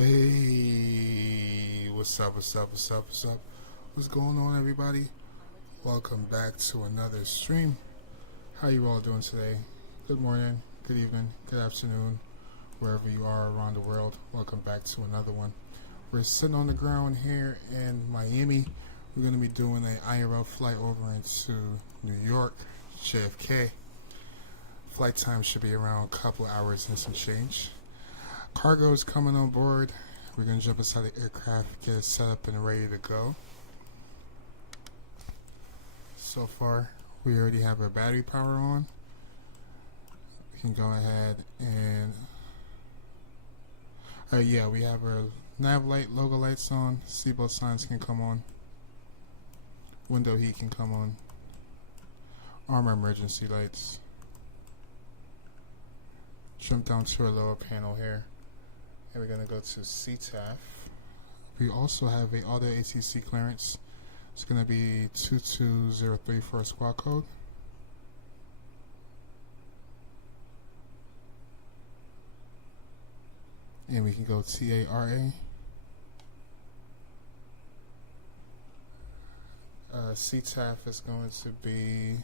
Hey, what's up, what's up, what's up, what's up? What's going on, everybody? Welcome back to another stream. How you all doing today? Good morning, good evening, good afternoon, wherever you are around the world. Welcome back to another one. We're sitting on the ground here in Miami. We're going to be doing an IRL flight over into New York, JFK. Flight time should be around a couple hours and some change. Cargo is coming on board. We're going to jump inside the aircraft, get it set up and ready to go. So far, we already have our battery power on. We can go ahead and... yeah, we have our nav light, logo lights on. Seatbelt signs can come on. Window heat can come on. Armor emergency lights. Jump down to our lower panel here. And we're going to go to CTAF. We also have a auto ATC clearance. It's going to be 2203 for a squad code. And we can go TARA. CTAF is going to be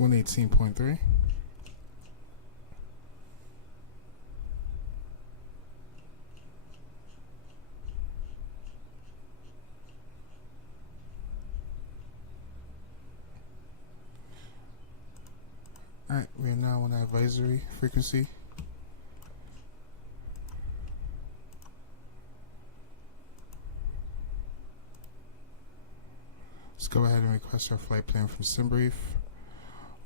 118.3. Alright, we are now on advisory frequency. Let's go ahead and request our flight plan from SimBrief.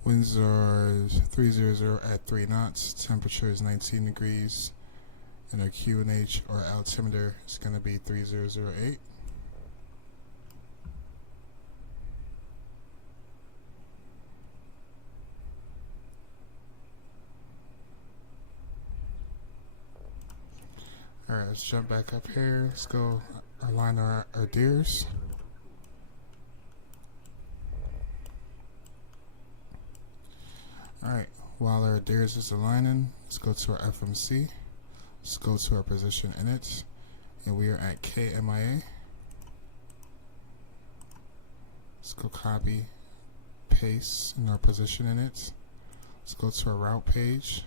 Winds are 300 at 3 knots. Temperature is 19 degrees. And our QNH or altimeter is going to be 3008. Alright, let's jump back up here. Let's go align our deers. Alright, while our deers is aligning, let's go to our FMC. Let's go to our position in it. And we are at Kmia. Let's go copy, paste in our position in it. Let's go to our route page.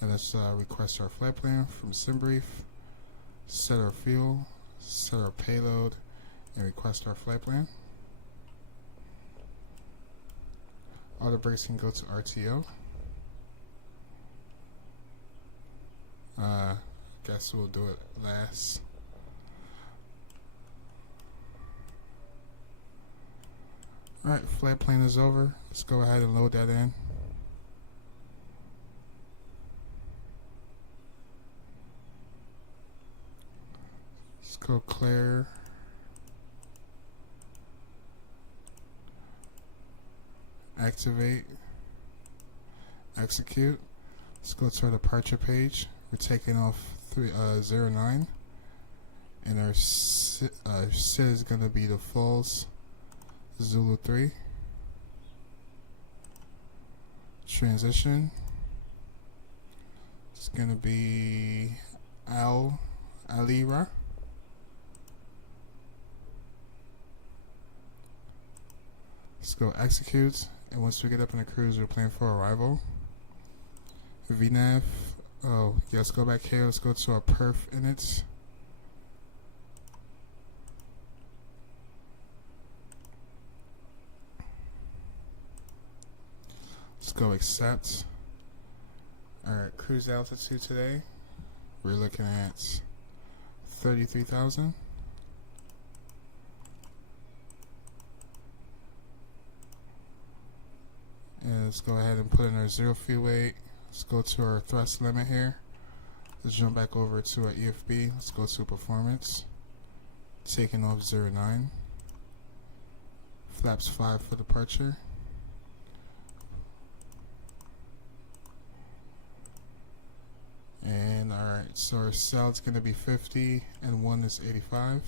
And let's request our flight plan from SimBrief. Set our fuel, set our payload, and request our flight plan. Auto brakes can go to RTO. Guess we'll do it last. Alright, flight plan is over. Let's go ahead and load that in. Let's go clear. Activate. Execute. Let's go to our departure page. We're taking off 09. And our SID is going to be the Falls Zulu 3. Transition. It's going to be Alira. Let's go execute, and once we get up in the cruise, we're planning for arrival. VNAV, oh, yeah, let's go back here, let's go to our perf inits. Let's go accept. Alright, cruise altitude today, we're looking at 33,000. And let's go ahead and put in our 0 fuel weight. Let's go to our thrust limit here. Let's jump back over to our EFB. Let's go to performance. Taking off 09. Flaps 5 for departure. And alright, so our sell is going to be 50 and 1 is 85.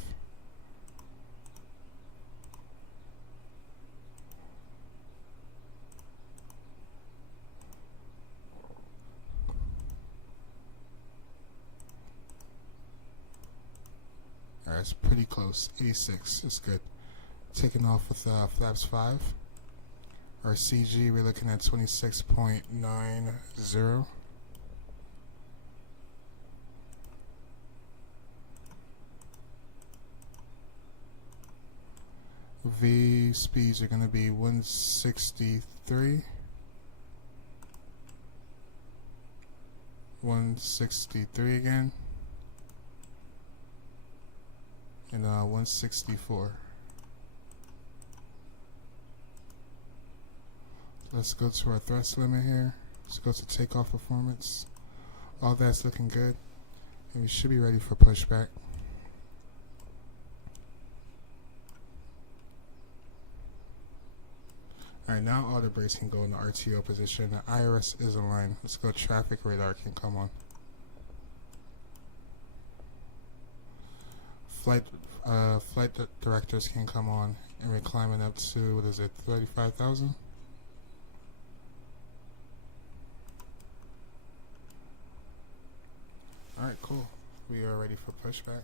Alright, it's pretty close. 86 is good. Taking off with flaps 5. Our CG, we're looking at 26.90. V speeds are going to be 163. 163 again. And 164. Let's go to our thrust limit here. Let's go to takeoff performance. All that's looking good. And we should be ready for pushback. Alright, now all the brakes can go in the RTO position. The IRS is aligned. Let's go traffic radar can come on. Flight directors can come on. And we're climbing up to, what is it, 35,000? Alright, cool. We are ready for pushback.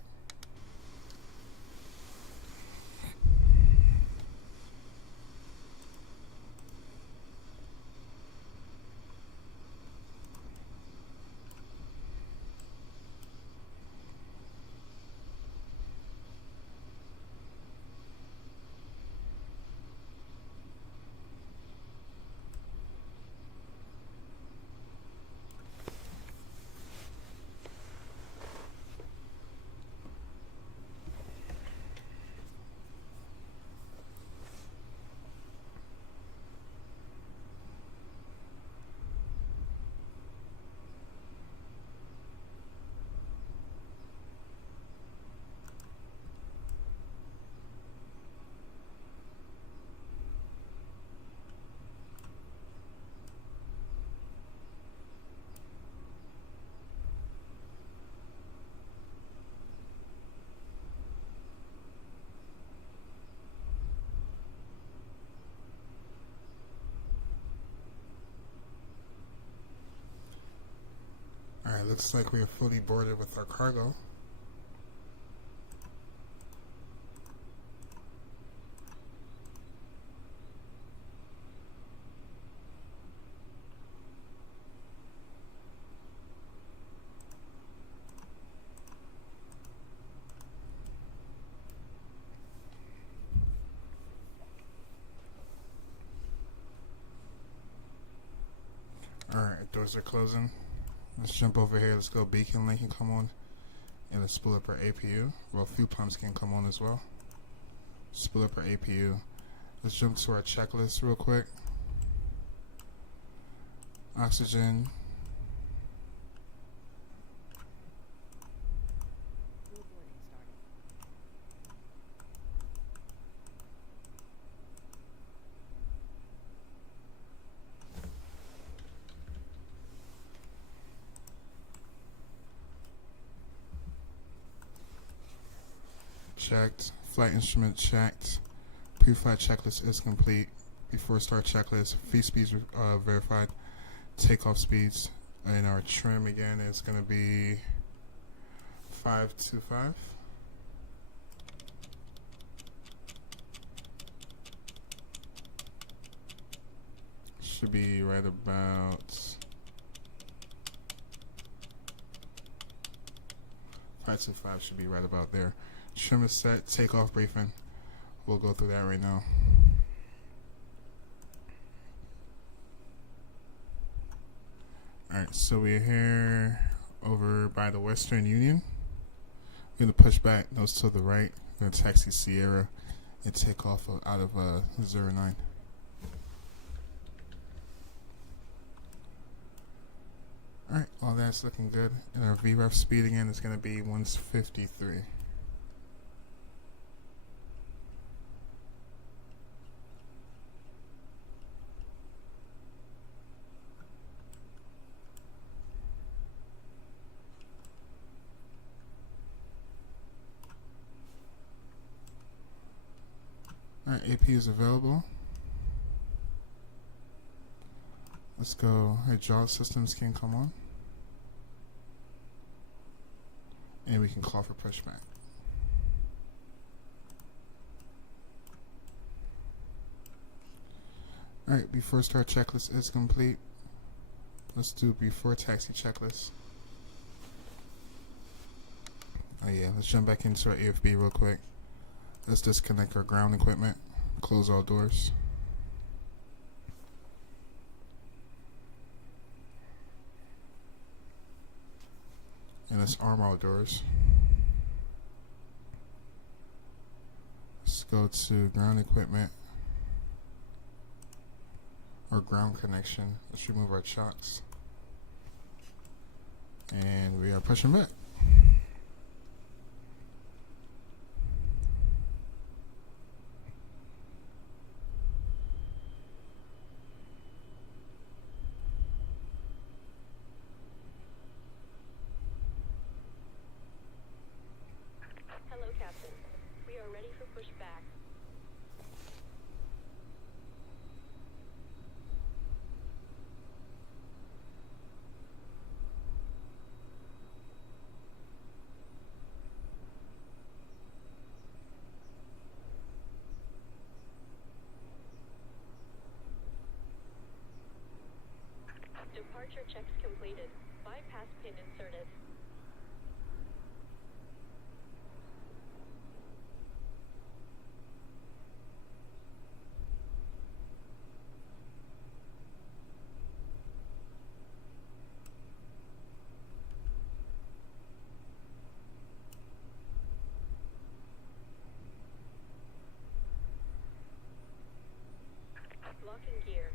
Alright, looks like we are fully boarded with our cargo. Alright, doors are closing. Let's jump over here. Let's go beacon link can come on. And let's spool up our APU. Well, fuel pumps can come on as well. Spool up our APU. Let's jump to our checklist real quick. Oxygen. Checked. Flight instrument checked. Pre-flight checklist is complete. Before start checklist, feed speeds verified. Takeoff speeds. And our trim again is going to be 525. Should be right about 525 should be right about there. Trim is set, takeoff briefing. We'll go through that right now. Alright, so we're here over by the Western Union. We're going to push back, nose to the right. We're going to taxi Sierra and take off out of 09. Alright, all that's looking good. And our VREF speed again is going to be 153. AP is available. Let's go. Hydraulic systems can come on. And we can call for pushback. Alright, before start checklist is complete. Let's do before taxi checklist. Oh yeah, let's jump back into our AFB real quick. Let's disconnect our ground equipment. Close all doors. And let's arm all doors. Let's go to ground equipment or ground connection. Let's remove our chocks. And we are pushing back. Hello, Captain. We are ready for pushback. Departure checks completed. Bypass pin inserted. Locking gear.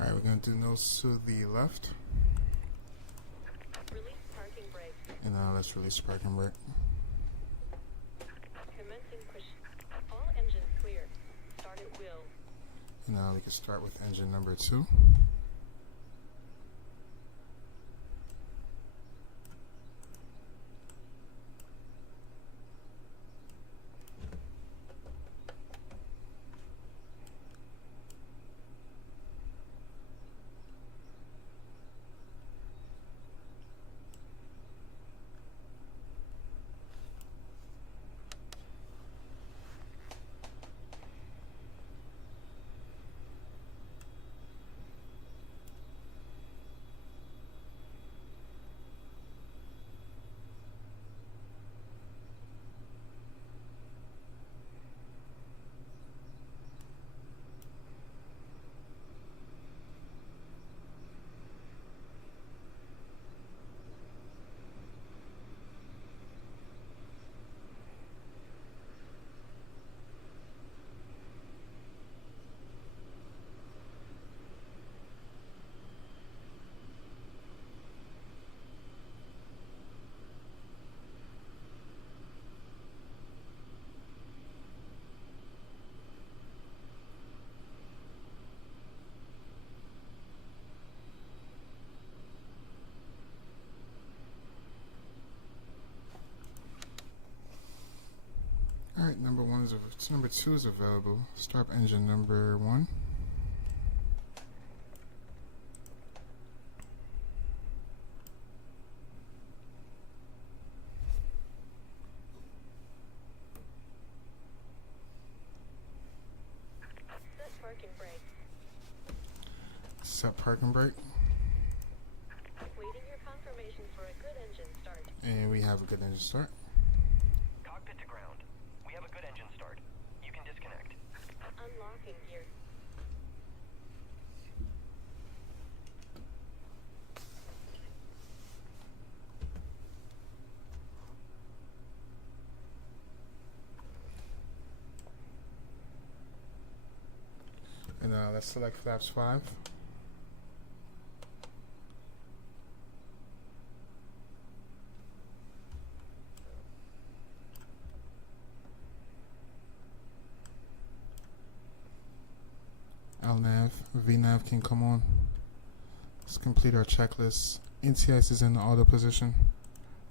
Alright, we're going to do nose to the left. Release parking brake. And now let's release parking brake. Commencing push. All engines clear. Start at will. And now we can start with engine number 2. Alright, number 2 is available. Start engine number 1. Set parking brake. Set parking brake. Waiting your confirmation for a good engine start. And we have a good engine start. Cockpit to ground. We have a good engine start. You can disconnect. Unlocking gear. let's select flaps 5. LNAV, VNAV can come on. Let's complete our checklist. NTS is in the auto position.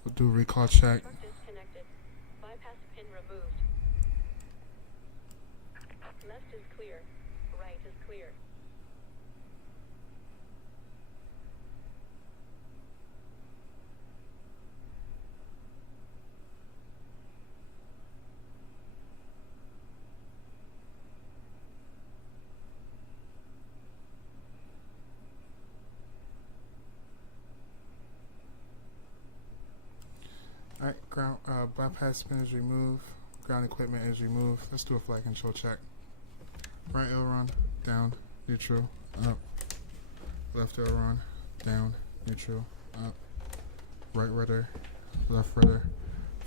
We'll do a recall check. Truck disconnected. Bypass pin removed. Left is clear. Right is clear. Alright, ground bypass pin is removed. Ground equipment is removed. Let's do a flight control check. Right aileron, down, neutral, up. Left aileron, down, neutral, up. Right rudder, left rudder.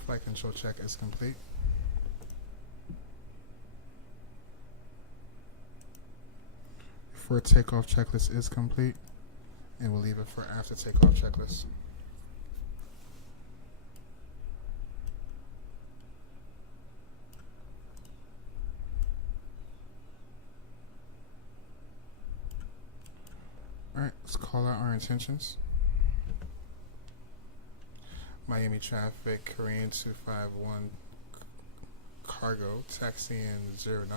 Flight control check is complete. Before takeoff checklist is complete, and we'll leave it for after takeoff checklist. Alright, let's call out our intentions. Miami-Kjfk, Korean 251 cargo, taxiing 09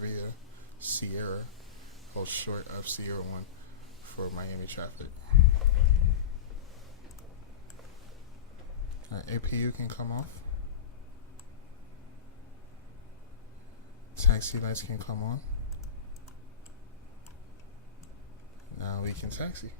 via Sierra, hold short of Sierra 1 for Miami-Kjfk. APU can come off. Taxi lights can come on. Now we can taxi.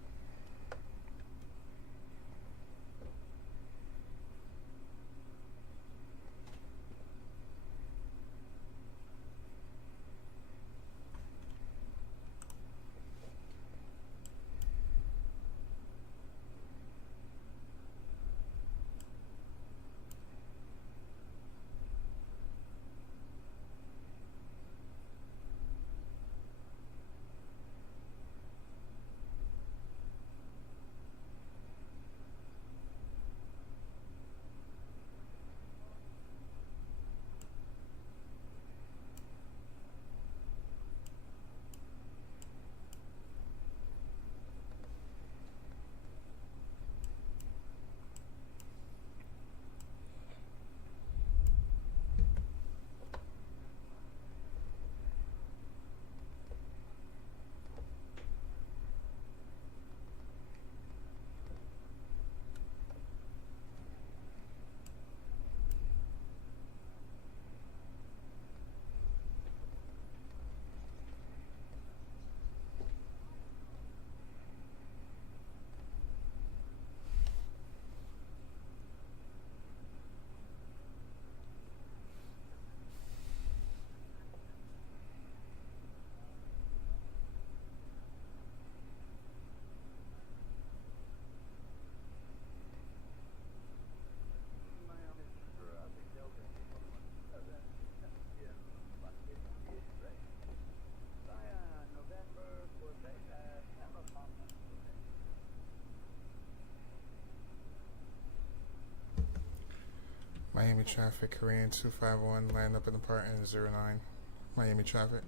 Miami-Kjfk, Korean 251, land up in the part in 09, Miami-Kjfk.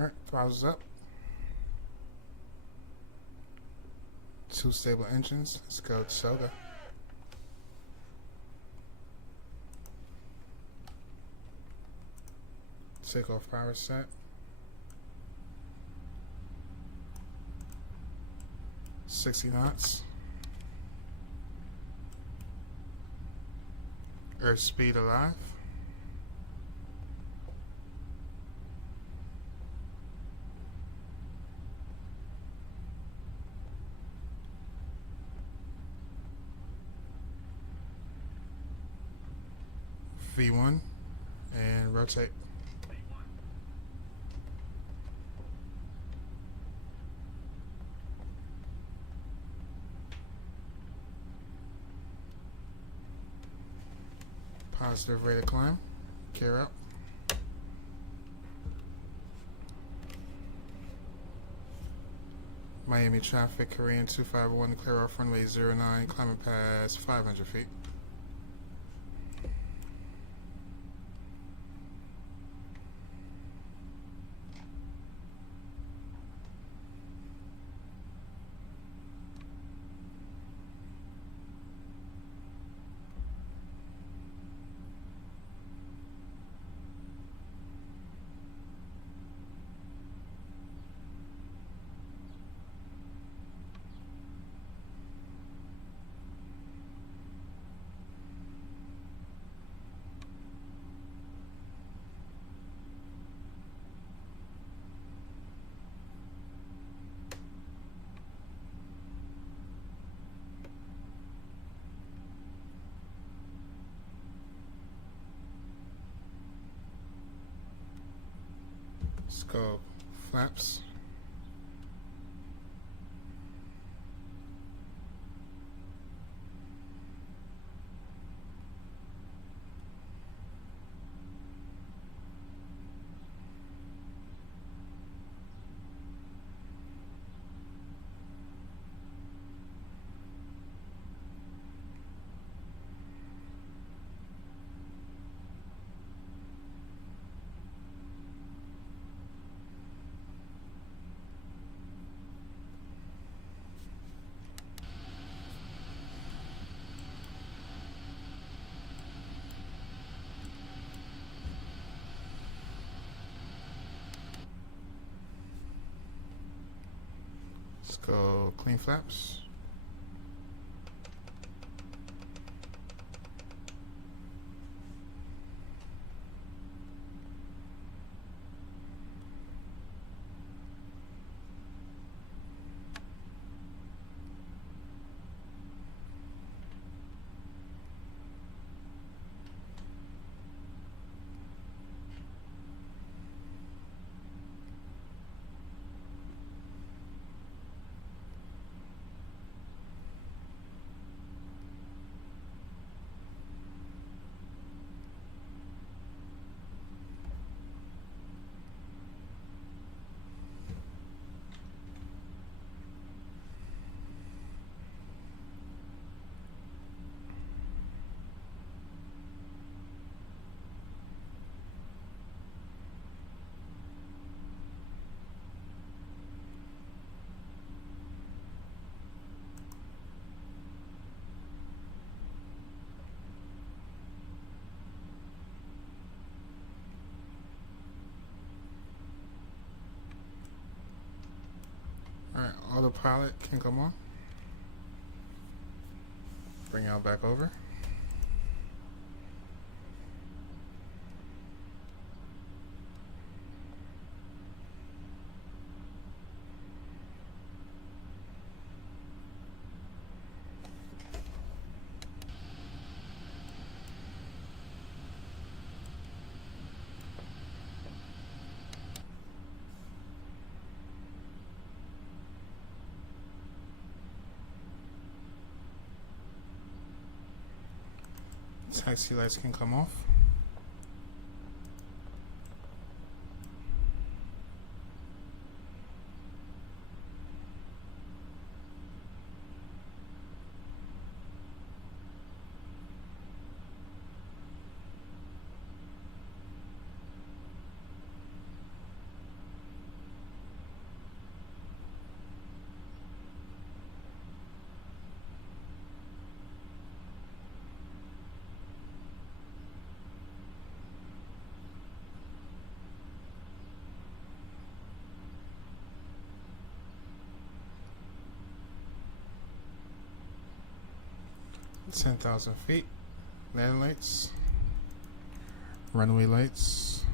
Alright, throttles up. Two stable engines. Let's go soda. Take off power set. $60 knots. Earth speed alive. V1 and rotate. Positive rate of climb. Gear up. Kmia-Kjfk, Korean 251, clear off runway 09, climbing past 500 feet. Let's go flaps. Let's go clean flaps. Alright, autopilot can come on. Bring y'all back over. Taxi lights can come off. 10,000 feet. Land lights. Runway lights.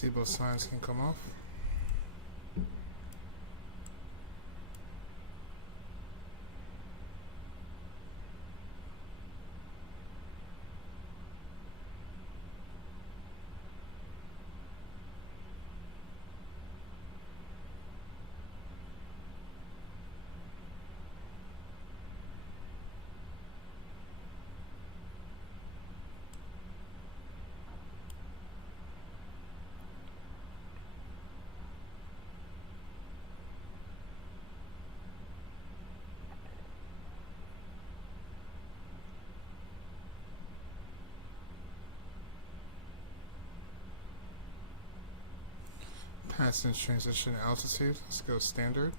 Seatbelt signs can come off. Passing transition altitude. Let's go standard.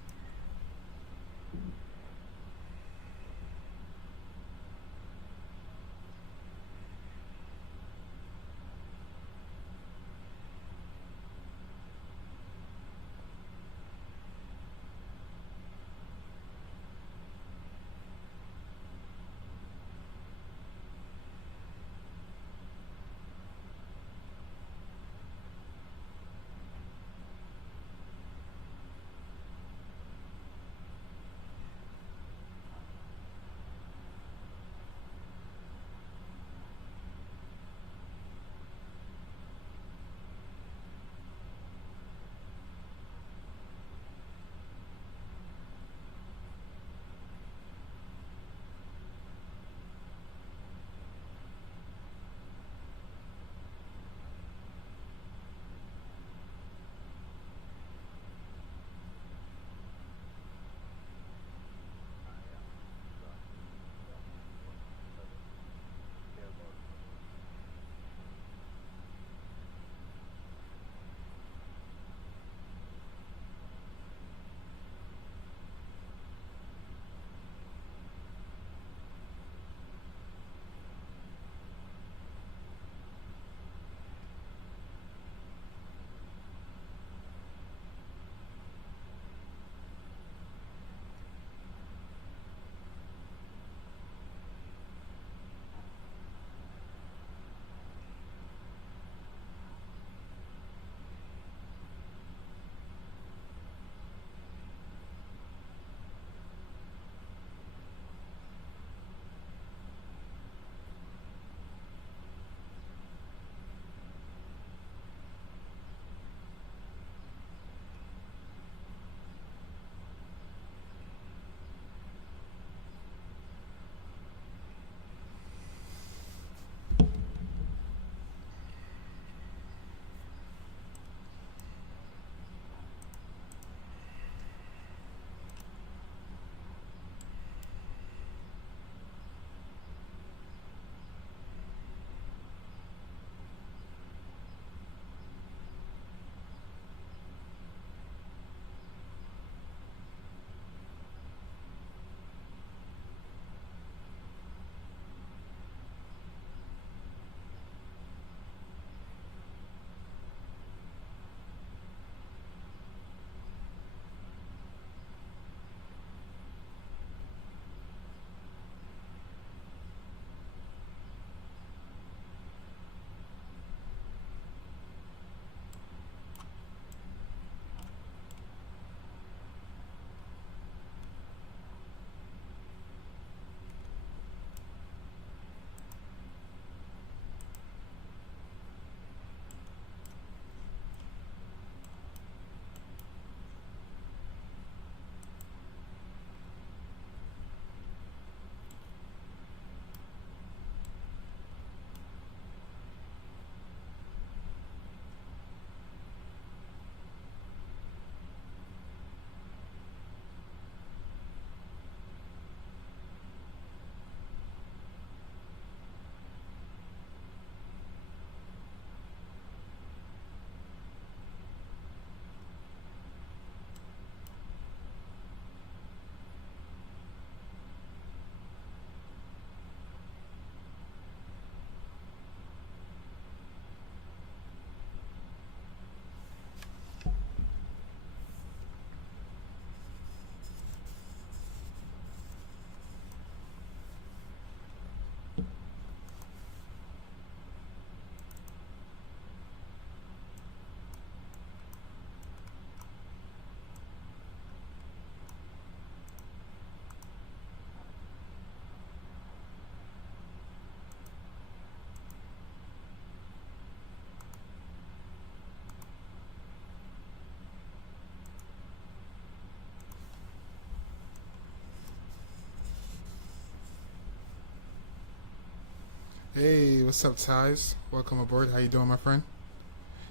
Hey, what's up, Ties? Welcome aboard. How you doing, my friend?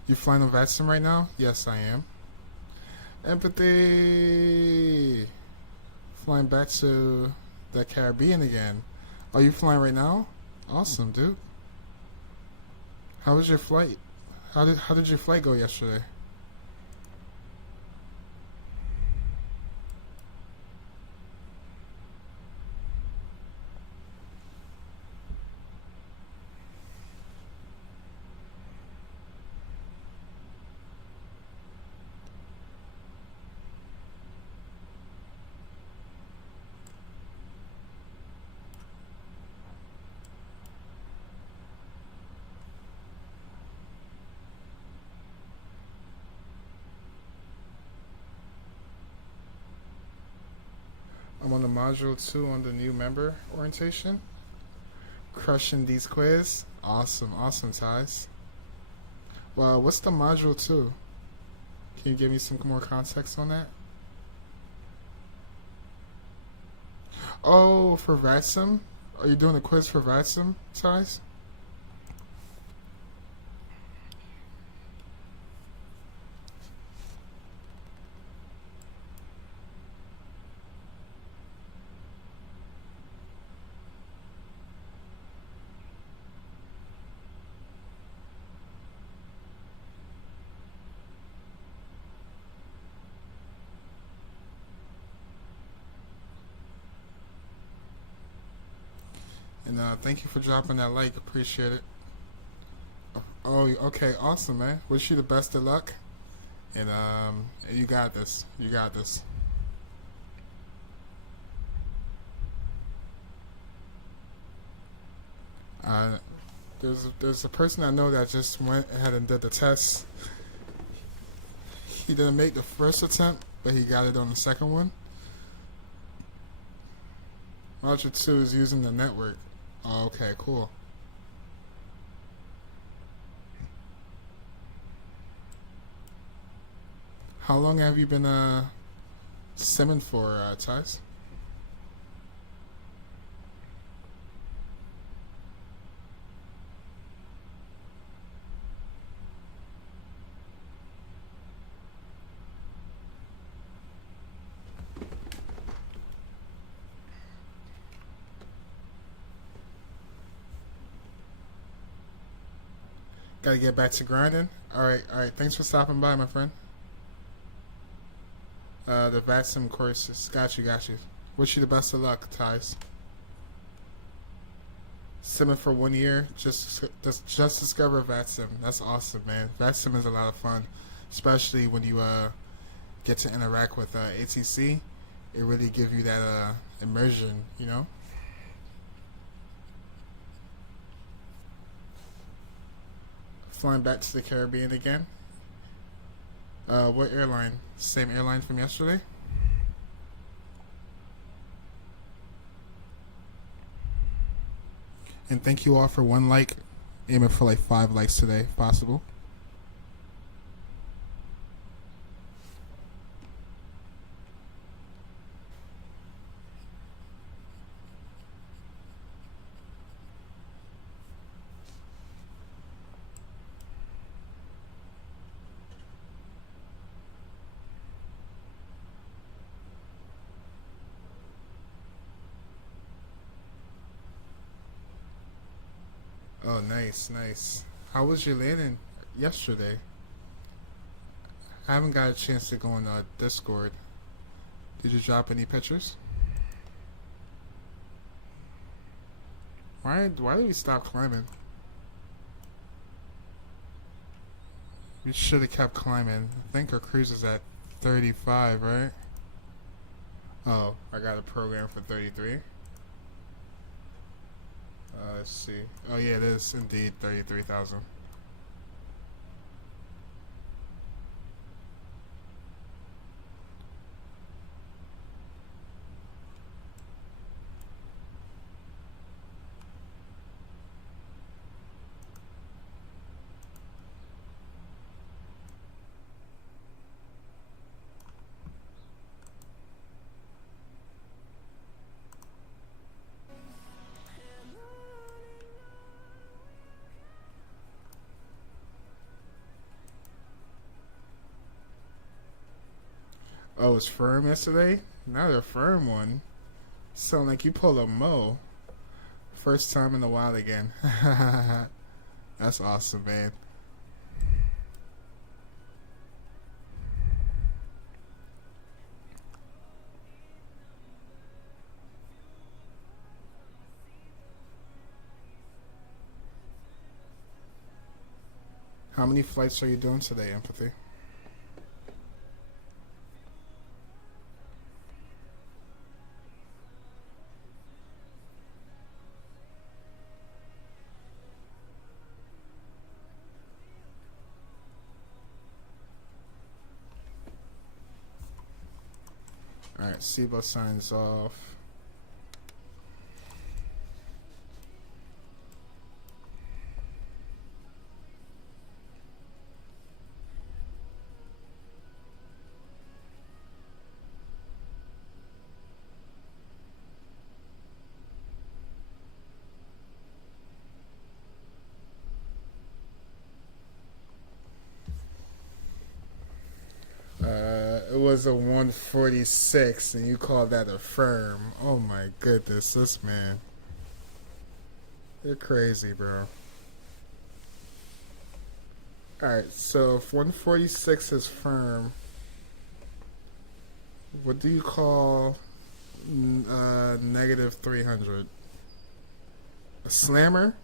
You flying on Vatsim right now? Yes, I am. Empathy. Flying back to the Caribbean again. Are you flying right now? Awesome, dude. How was your flight? How did your flight go yesterday? I'm on the module 2 on the new member orientation. Crushing these quiz. Awesome, awesome, Ties. Well, what's the module 2? Can you give me some more context on that? Oh, for Vatsim? Are you doing a quiz for Vatsim, Ties? And thank you for dropping that like. Appreciate it. Oh, okay, awesome, man. Wish you the best of luck. And you got this. You got this. Uh, there's a person I know that just went ahead and did the test. He didn't make the first attempt, but he got it on the second one. Module 2 is using the network. Oh, okay, cool. How long have you been simming for, Ties? Gotta get back to grinding. Alright, alright. Thanks for stopping by, my friend. The Vatsim courses. Got you, got you. Wish you the best of luck, Ties. Simming for 1 year, just discover Vatsim. That's awesome, man. Vatsim is a lot of fun, especially when you get to interact with ATC. It really gives you that immersion, you know. Flying back to the Caribbean again. What airline? Same airline from yesterday? And thank you all for 1 like. Aiming for like 5 likes today, if possible. Oh, nice, nice. How was your landing yesterday? I haven't got a chance to go on Discord. Did you drop any pictures? Why did we stop climbing? We should have kept climbing. I think our cruise is at 35, right? Oh, I got a program for 33. Let's see. Oh yeah, it is indeed 33,000. Oh, it was firm yesterday? Not a firm one. Sound like you pulled a Mo. First time in a while again. That's awesome, man. How many flights are you doing today, Empathy? Alright, Siba signs off. It was a 146, and you call that a firm. Oh my goodness, this man. You're crazy, bro. Alright, so if 146 is firm, what do you call negative 300? A slammer?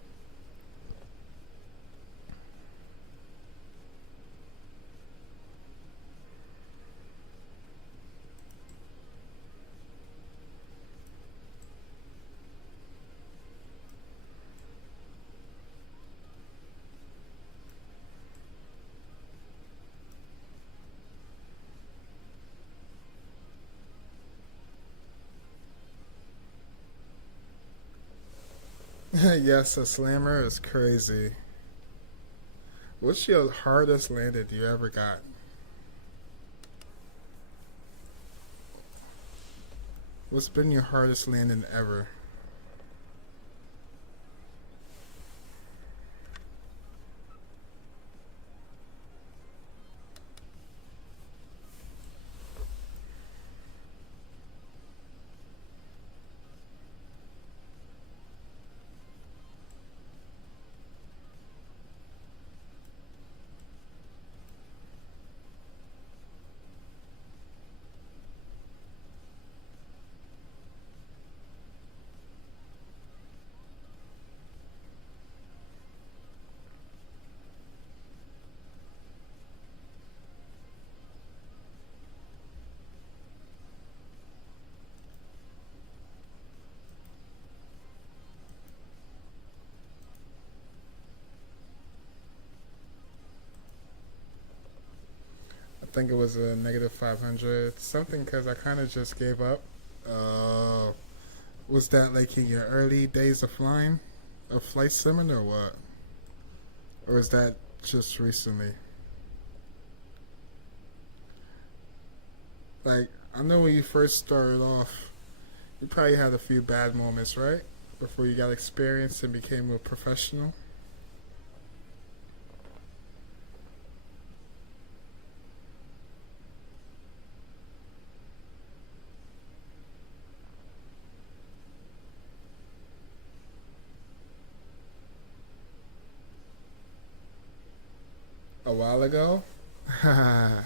Yes, a slammer is crazy. What's your hardest landed you ever got? What's been your hardest landing ever? I think it was a negative 500 something because I kind of just gave up. Was that like in your early days of flying, of flight simming, or what? Or is that just recently? Like, I know when you first started off, you probably had a few bad moments, right? Before you got experience and became a professional. A while ago? Have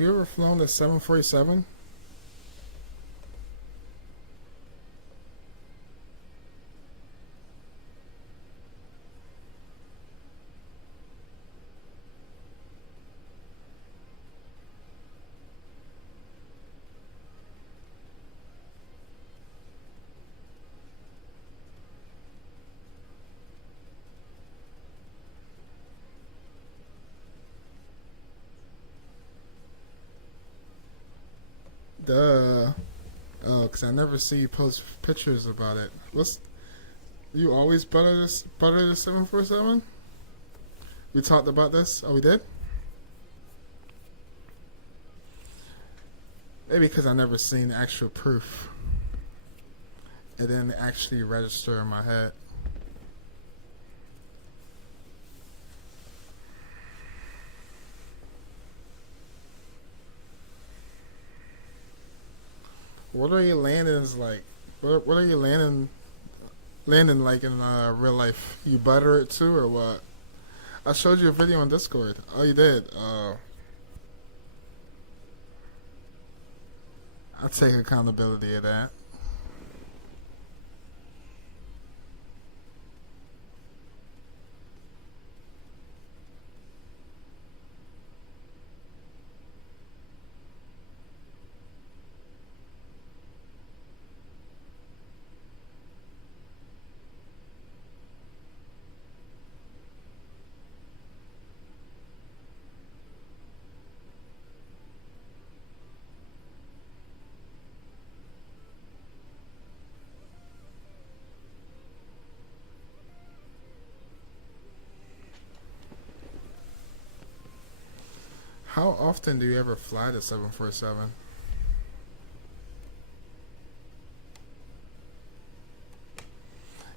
you ever flown a 747? Duh. Oh, because I never see you post pictures about it. What's you always butter the 747? We talked about this. Oh, we did. Maybe because I never seen actual proof. it didn't actually register in my head. What are your landings like? What are you landing like in real life? You butter it too, or what? I showed you a video on Discord. Oh, you did. I take accountability of that. How often do you ever fly the 747?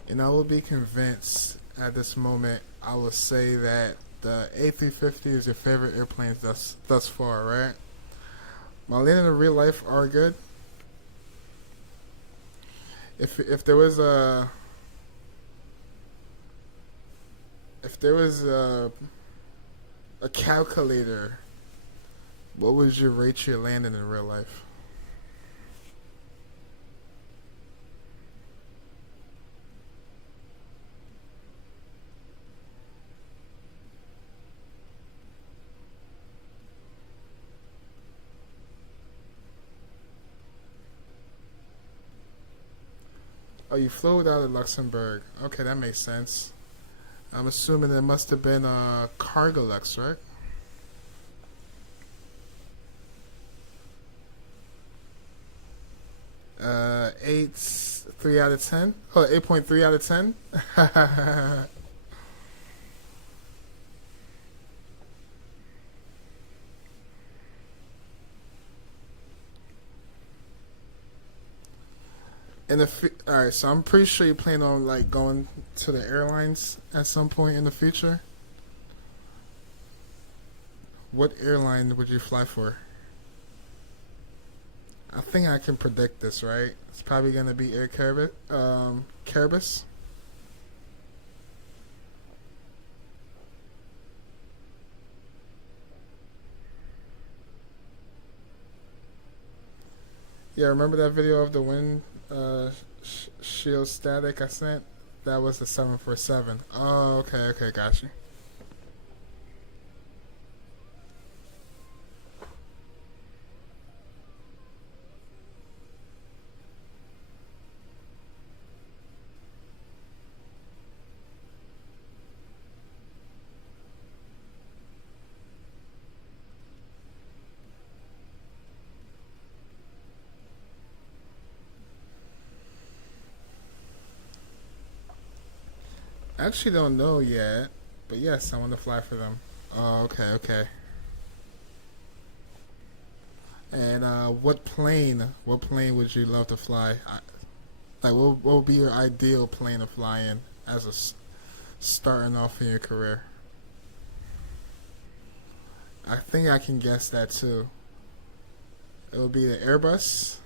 And I will be convinced at this moment. I will say that the A350 is your favorite airplane thus far, right? My landing in real life are good. If there was a calculator, what would you rate your landing in real life? Oh, you flew out of Luxembourg. Okay, that makes sense. I'm assuming it must have been a Cargolux, right? 3 out of 10. Oh, 8.3 out of 10. All right, so I'm pretty sure you plan on like going to the airlines at some point in the future. What airline would you fly for? I think I can predict this, right? It's probably gonna be Air Caribbean. Caribus. Yeah, remember that video of the wind shield static I sent? That was the 747. Oh, okay, got you. I actually don't know yet, but yes, I want to fly for them. Oh, okay. And what plane? What plane would you love to fly? Like, what would be your ideal plane to fly in as starting off in your career? I think I can guess that too. It would be the Airbus.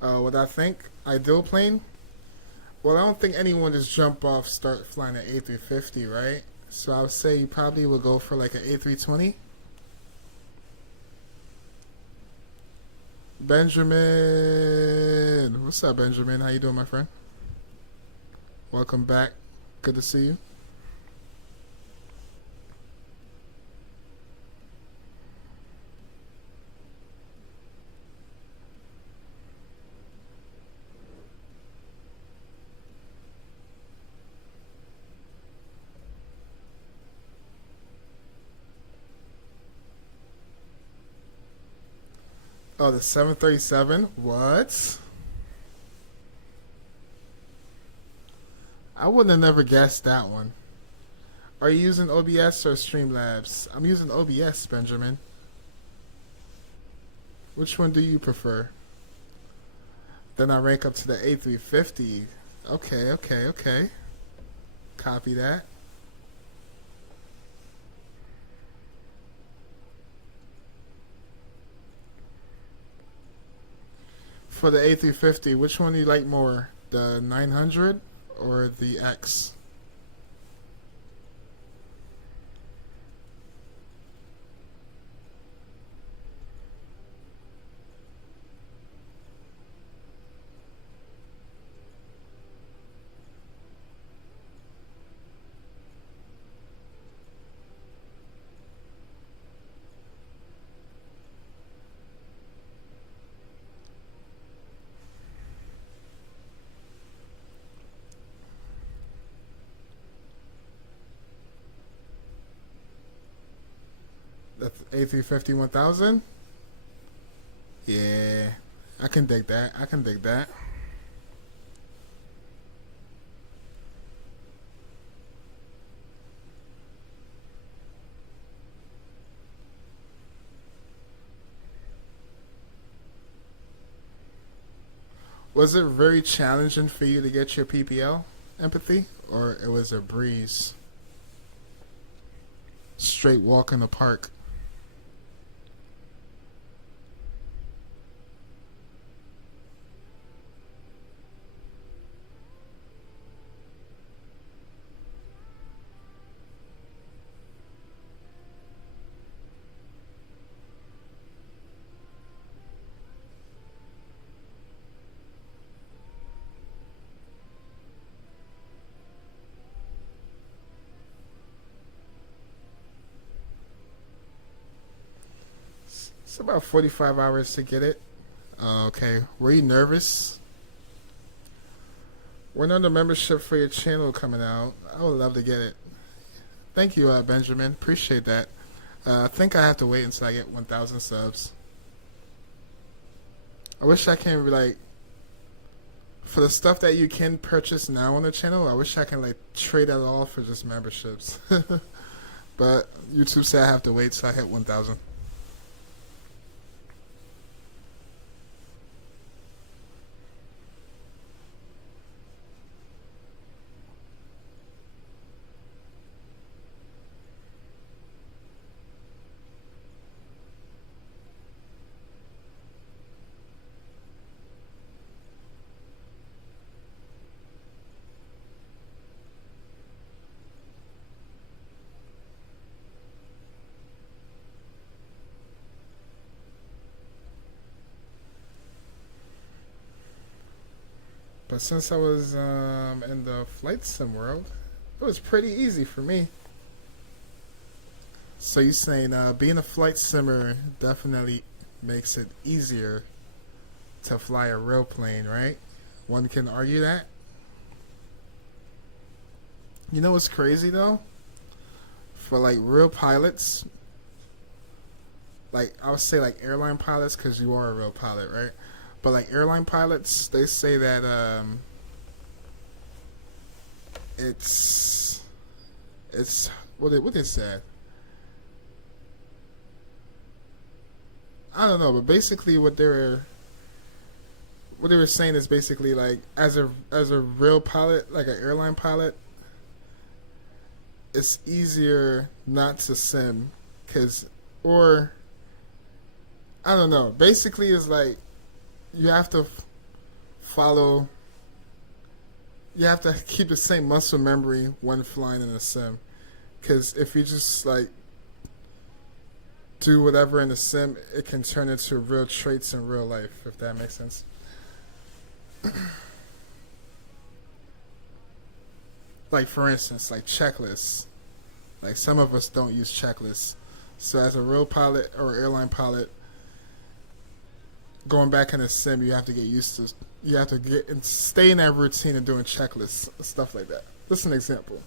What I think? Ideal plane? Well, I don't think anyone just jump off, start flying an A350, right? So I would say you probably would go for like an A320. Benjamin, what's up, Benjamin? How you doing, my friend? Welcome back. Good to see you. Oh, the 737. What? I wouldn't have never guessed that one. Are you using OBS or Streamlabs? I'm using OBS, Benjamin. Which one do you prefer? Then I rank up to the A350. Okay, okay, okay. Copy that. For the A350, which one do you like more? The 900 or the X? The A350 1000? Yeah, I can dig that. I can dig that. Was it very challenging for you to get your PPL empathy, or it was a breeze? Straight walk in the park. It's about 45 hours to get it. Okay. Were you nervous? When on the membership for your channel coming out, I would love to get it. Thank you, Benjamin. Appreciate that. I think I have to wait until I get 1,000 subs. I wish I can like for the stuff that you can purchase now on the channel. I wish I can like trade that all for just memberships. But YouTube said I have to wait till I hit 1,000. But since I was in the flight sim world, it was pretty easy for me. So you're saying being a flight simmer definitely makes it easier to fly a real plane, right? One can argue that. You know what's crazy though? For like real pilots, like I would say like airline pilots, because you are a real pilot, right? But like airline pilots, they say that it's what they said. I don't know, but basically what they were saying is basically like as a real pilot, like an airline pilot, it's easier not to sim, cause or I don't know. Basically, it's like you have to follow. You have to keep the same muscle memory when flying in a sim, because if you just like do whatever in the sim, it can turn into real traits in real life. If that makes sense. Like for instance, like checklists. Like some of us don't use checklists. So as a real pilot or airline pilot, going back in a sim, you have to get used to. You have to get and stay in that routine of doing checklists, stuff like that. This is an example.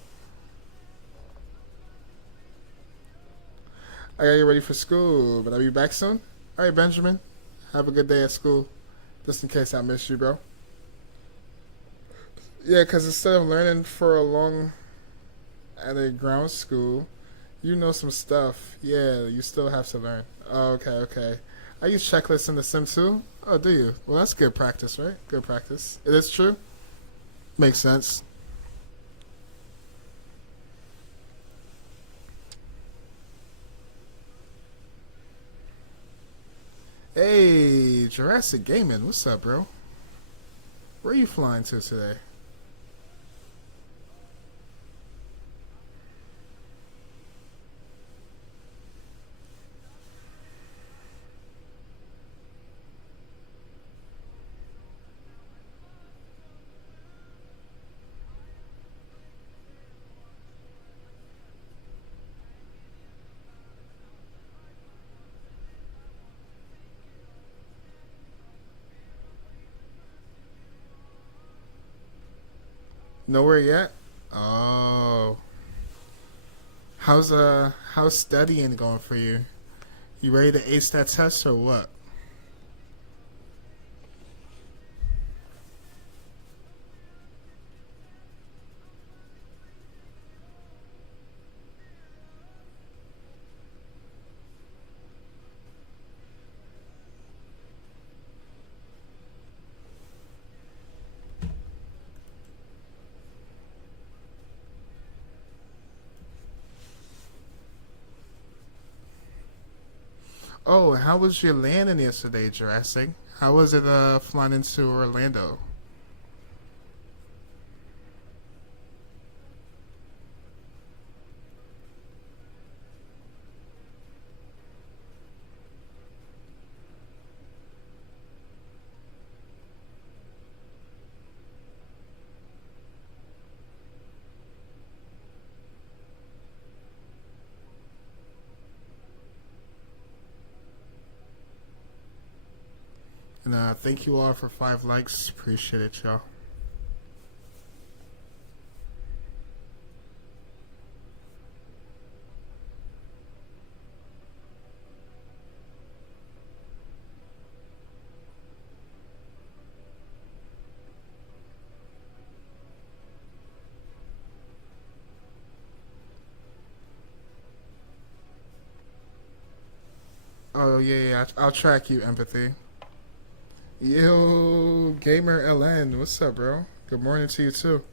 I gotta get ready for school, but I'll be back soon. All right, Benjamin. Have a good day at school. Just in case I missed you, bro. Yeah, because instead of learning for a long at a ground school, you know some stuff. Yeah, you still have to learn. Oh, okay, okay. I use checklists in the sim too. Oh, do you? Well, that's good practice, right? Good practice. It is true. Makes sense. Hey, Jurassic Gaming, what's up, bro? Where are you flying to today? Nowhere yet? Oh. How's studying going for you? You ready to ace that test or what? Oh, how was your landing yesterday, Jurassic? How was it flying into Orlando? And thank you all for 5 likes. Appreciate it, y'all. Oh yeah, yeah. I'll track you, empathy. Yo, gamer LN, what's up, bro? Good morning to you too.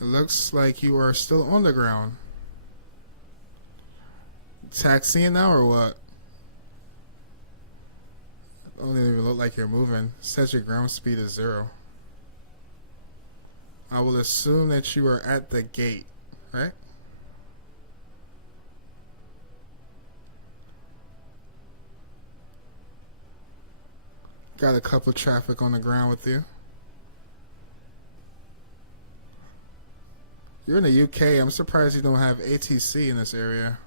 It looks like you are still on the ground. Taxiing now or what? Don't even look like you're moving. It says your ground speed is 0. I will assume that you are at the gate, right? Got a couple traffic on the ground with you. You're in the UK. I'm surprised you don't have ATC in this area.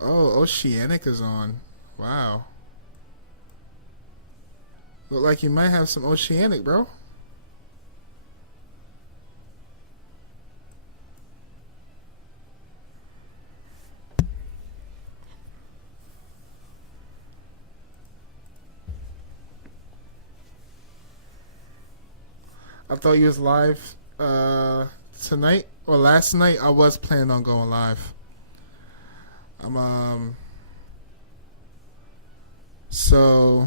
Oh, Oceanic is on. Wow. Look like you might have some Oceanic, bro. I thought you was live tonight or last night. I was planning on going live. So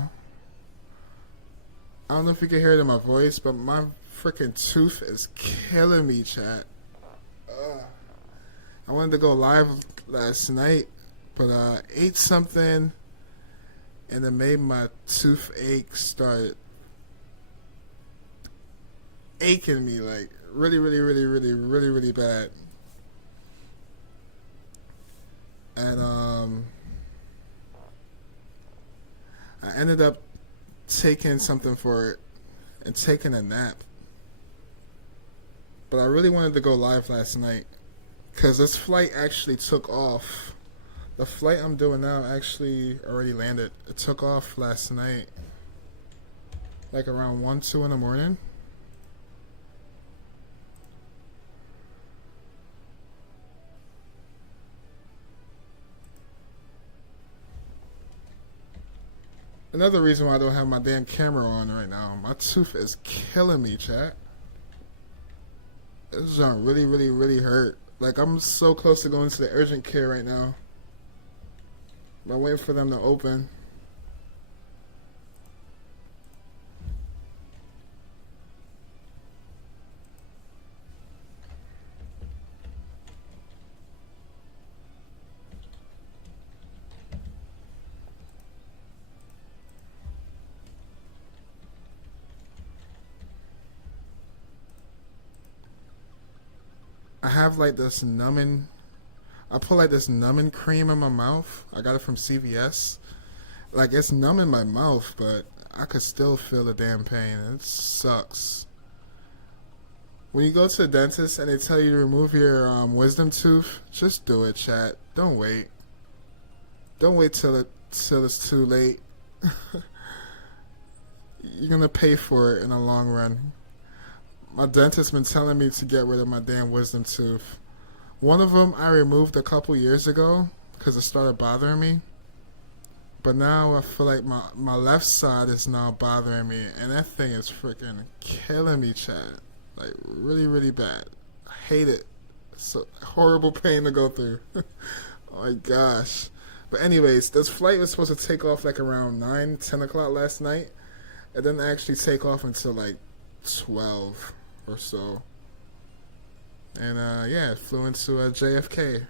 I don't know if you can hear it in my voice, but my freaking tooth is killing me, chat. I wanted to go live last night, but ate something and it made my toothache start aching me like really bad. And I ended up taking something for it and taking a nap. But I really wanted to go live last night because this flight actually took off. The flight I'm doing now actually already landed. It took off last night. like around 1, 2 in the morning. Another reason why I don't have my damn camera on right now. My tooth is killing me, chat. This joint really, really, really hurt. Like, I'm so close to going to the urgent care right now. I'm waiting for them to open. I have like this numbing. I put like this numbing cream in my mouth. I got it from CVS. Like, it's numb in my mouth, but I could still feel the damn pain. It sucks. When you go to the dentist and they tell you to remove your wisdom tooth, just do it, chat. Don't wait. Don't wait till it's too late. You're gonna pay for it in the long run. My dentist been telling me to get rid of my damn wisdom tooth. One of them I removed a couple years ago because it started bothering me. But now I feel like my left side is now bothering me, and that thing is freaking killing me, chat. Like, really, really bad. I hate it. It's a horrible pain to go through. Oh my gosh. But anyways, this flight was supposed to take off like around 9, 10 o'clock last night. It didn't actually take off until like 12 or so. And yeah, it flew into JFK.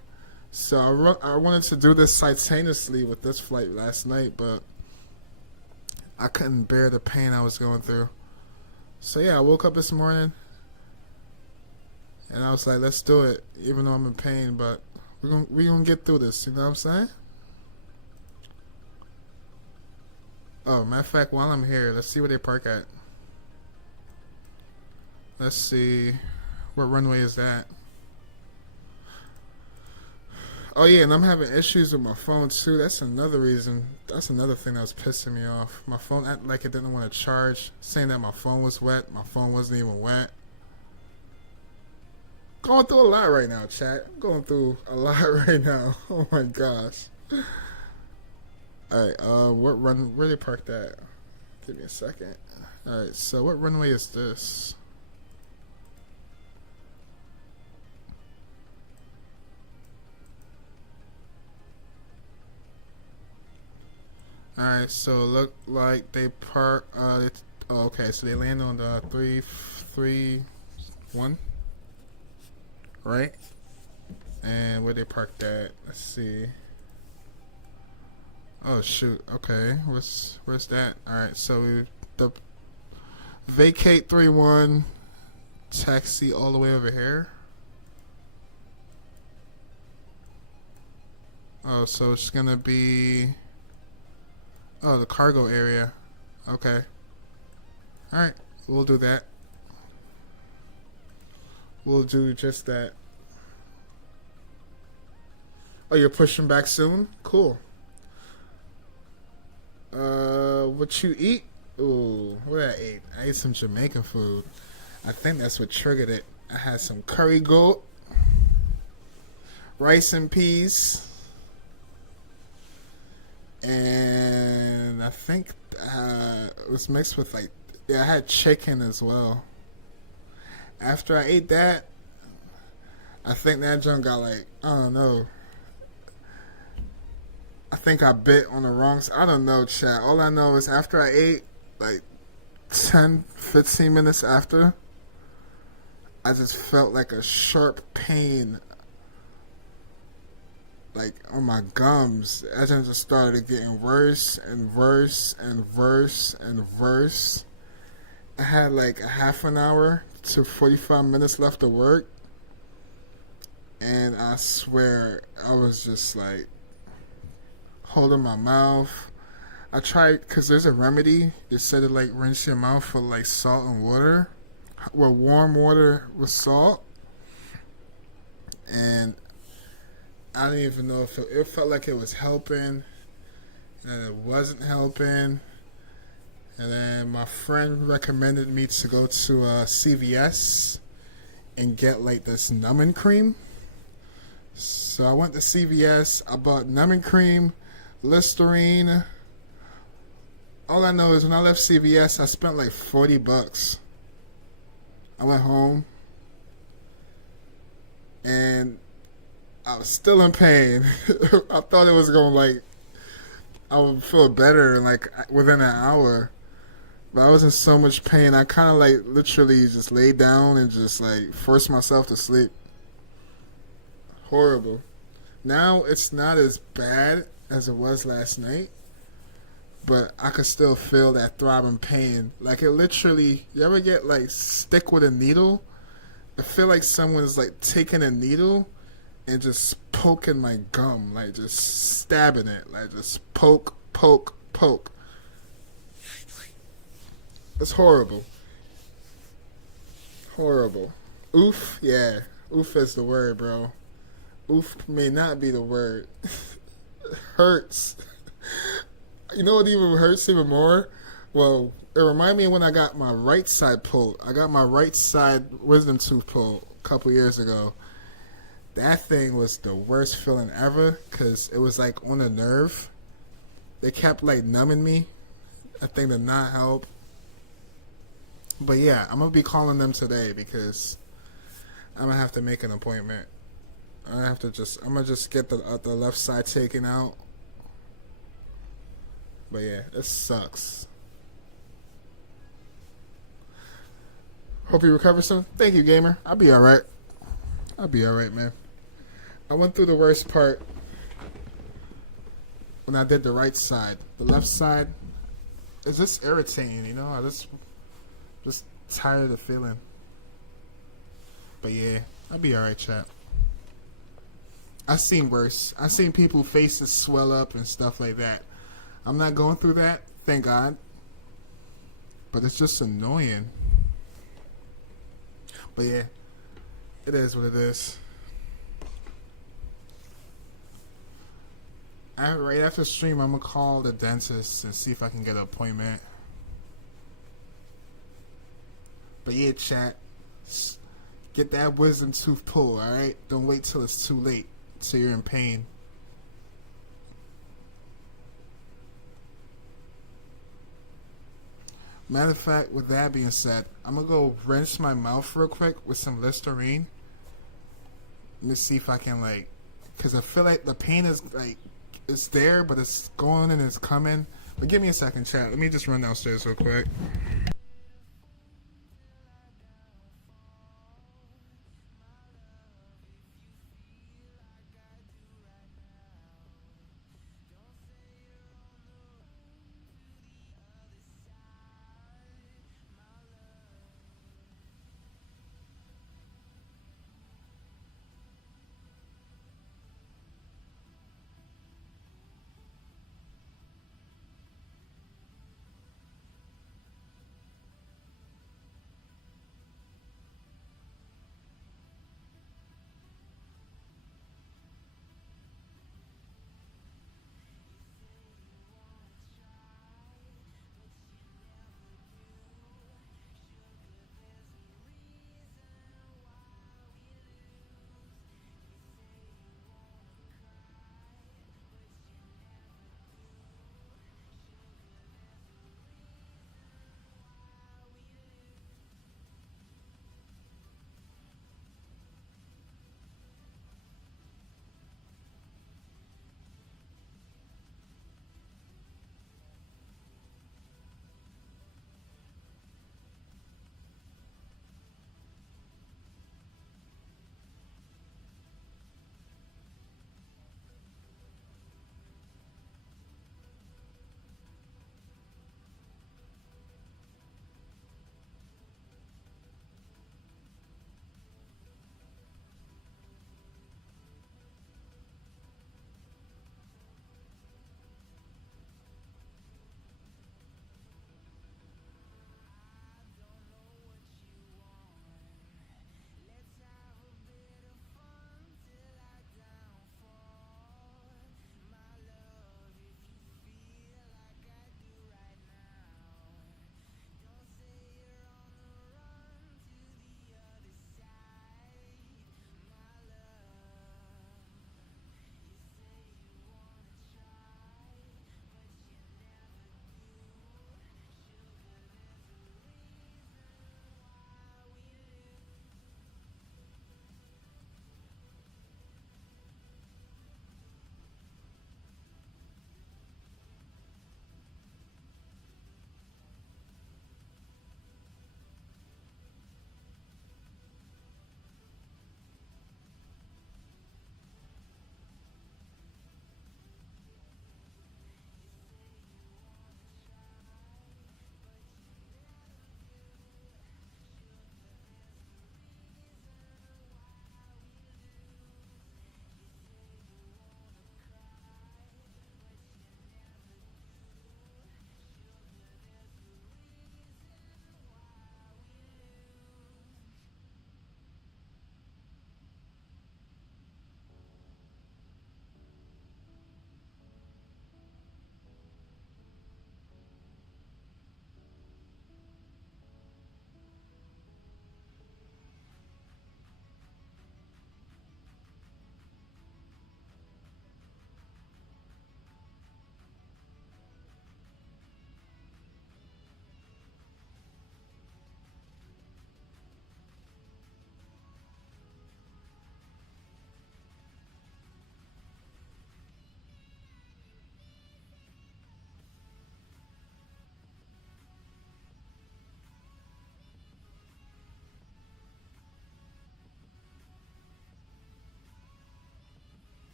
So I wanted to do this simultaneously with this flight last night, but I couldn't bear the pain I was going through. So yeah, I woke up this morning and I was like, let's do it, even though I'm in pain, but we're gonna get through this, you know what I'm saying? Oh, matter of fact, while I'm here, let's see where they park at. Let's see, what runway is that? Oh yeah, and I'm having issues with my phone too. That's another reason. That's another thing that was pissing me off. My phone acted like it didn't want to charge, saying that my phone was wet. My phone wasn't even wet. Going through a lot right now, chat. I'm going through a lot right now. Oh my gosh. Alright, where they parked at? Give me a second. Alright, so what runway is this? Alright, so it looked like they park, okay, so they land on the 331, right? And where they parked at, let's see. Oh shoot, okay, where's that? Alright, so the vacate 31, taxi all the way over here. Oh, so it's gonna be, oh, the cargo area. Okay. Alright, we'll do that. We'll do just that. Oh, you're pushing back soon? Cool. What you eat? Ooh, what I ate? I ate some Jamaican food. I think that's what triggered it. I had some curry goat, rice and peas, and I think it was mixed with like, yeah, I had chicken as well. After I ate that, I think that junk got like, I don't know, I think I bit on the wrong side. I don't know, chat. All I know is after I ate, like 10, 15 minutes after, I just felt like a sharp pain, like on my gums. As I just started getting worse and worse and worse and worse. I had like a half an hour to 45 minutes left of work, and I swear I was just like holding my mouth. I tried, because there's a remedy that said to like rinse your mouth with like salt and water, well, warm water with salt, and I don't even know if it felt like it was helping, and it wasn't helping. And then my friend recommended me to go to CVS and get like this numbing cream. So I went to CVS. I bought numbing cream, Listerine. All I know is when I left CVS, I spent like $40. I went home and I was still in pain. I thought it was going to like, I would feel better in like within an hour. But I was in so much pain. I kind of like literally just laid down and just like forced myself to sleep. Horrible. Now it's not as bad as it was last night, but I could still feel that throbbing pain. Like it literally, you ever get like stick with a needle? I feel like someone's like taking a needle and just poking my gum, like just stabbing it, like just poke, poke, poke. It's horrible. Horrible. Oof, yeah. Oof is the word, bro. Oof may not be the word. Hurts. You know what even hurts even more? Well, it reminded me when I got my right side pulled. I got my right side wisdom tooth pulled a couple years ago. That thing was the worst feeling ever because it was like on a nerve. They kept like numbing me. A thing did not help. But yeah, I'm going to be calling them today because I'm going to have to make an appointment. I'm going to just get the left side taken out. But yeah, it sucks. Hope you recover soon. Thank you, gamer. I'll be alright. I'll be alright, man. I went through the worst part when I did the right side. The left side is just irritating, you know? I just tired of the feeling. But yeah, I'll be alright, chat. I've seen worse. I've seen people faces swell up and stuff like that. I'm not going through that, thank God. But it's just annoying. But yeah, it is what it is. Right after the stream, I'm going to call the dentist and see if I can get an appointment. But yeah, chat, get that wisdom tooth pulled, alright? Don't wait till it's too late, till you're in pain. Matter of fact, with that being said, I'm going to go rinse my mouth real quick with some Listerine. Let me see if I can, like, because I feel like the pain is, like, it's there, but it's going and it's coming. But give me a second, chat. Let me just run downstairs real quick.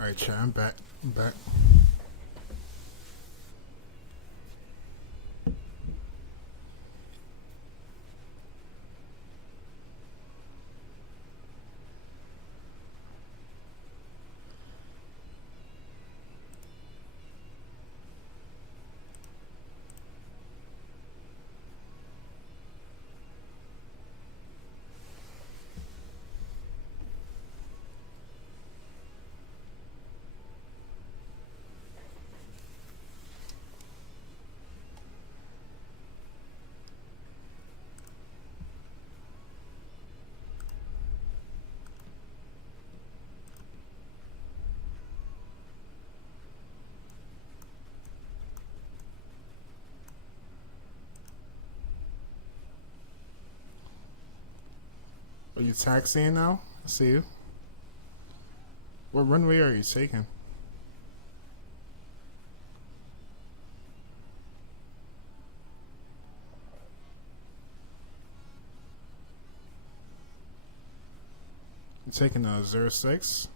Alright, chat, I'm back. I'm back. Are you taxiing now? I see you. What runway are you taking? You taking a 06?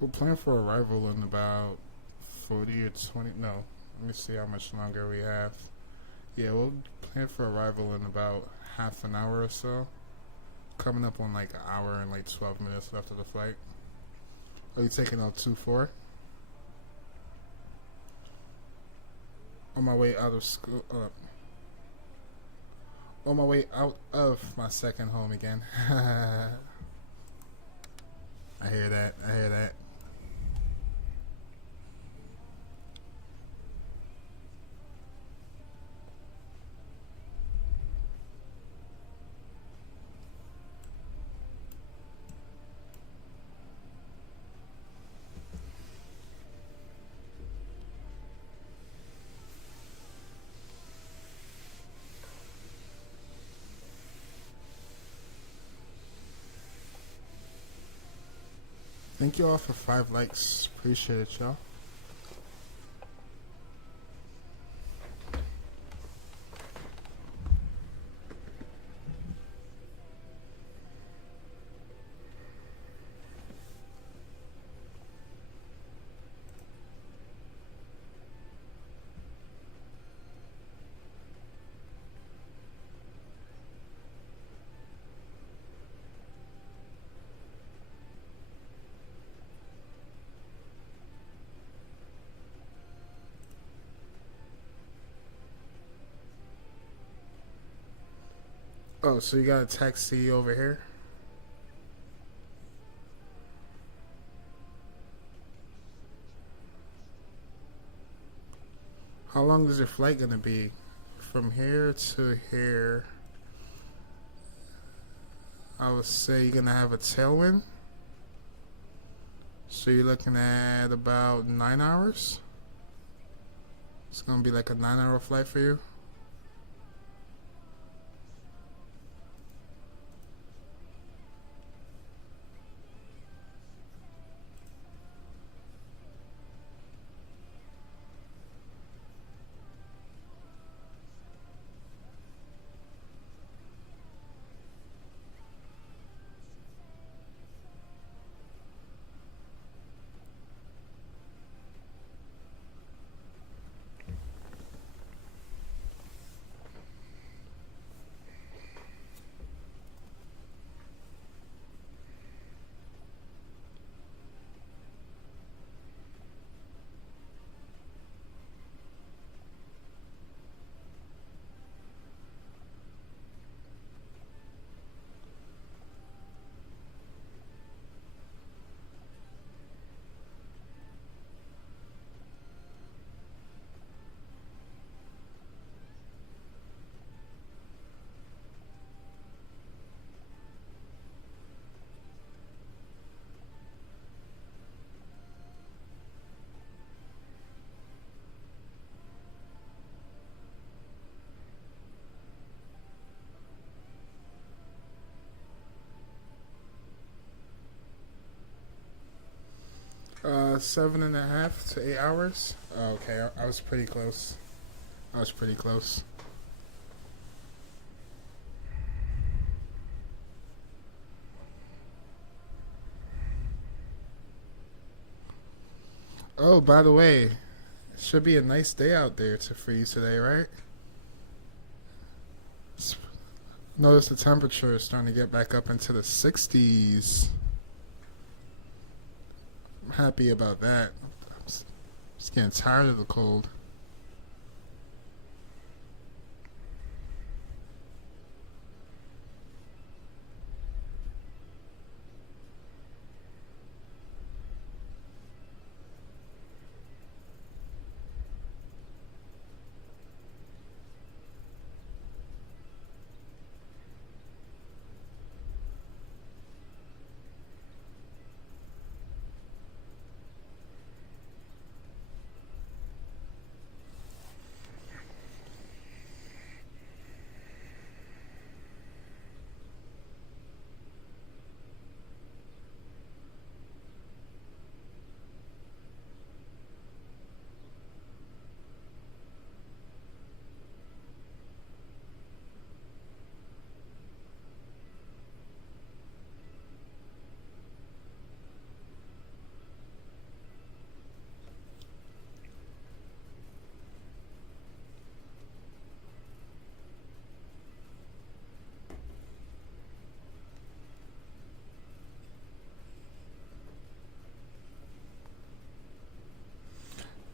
We'll plan for arrival in about 40 or 20. No, let me see how much longer we have. Yeah, we'll plan for arrival in about half an hour or so. Coming up on like an hour and like 12 minutes left of the flight. Are you taking out 2-4? On my way out of school. On my way out of my second home again. I hear that. I hear that. Thank you all for 5 likes. Appreciate it, y'all. Oh, so you got a taxi over here? How long is your flight gonna be? From here to here, I would say you're gonna have a tailwind. So you're looking at about 9 hours. It's gonna be like a 9-hour flight for you. 7.5 to 8 hours. Oh, okay, I was pretty close. I was pretty close. Oh, by the way, it should be a nice day out there for you today, right? Notice the temperature is starting to get back up into the 60s. I'm happy about that. I'm just getting tired of the cold.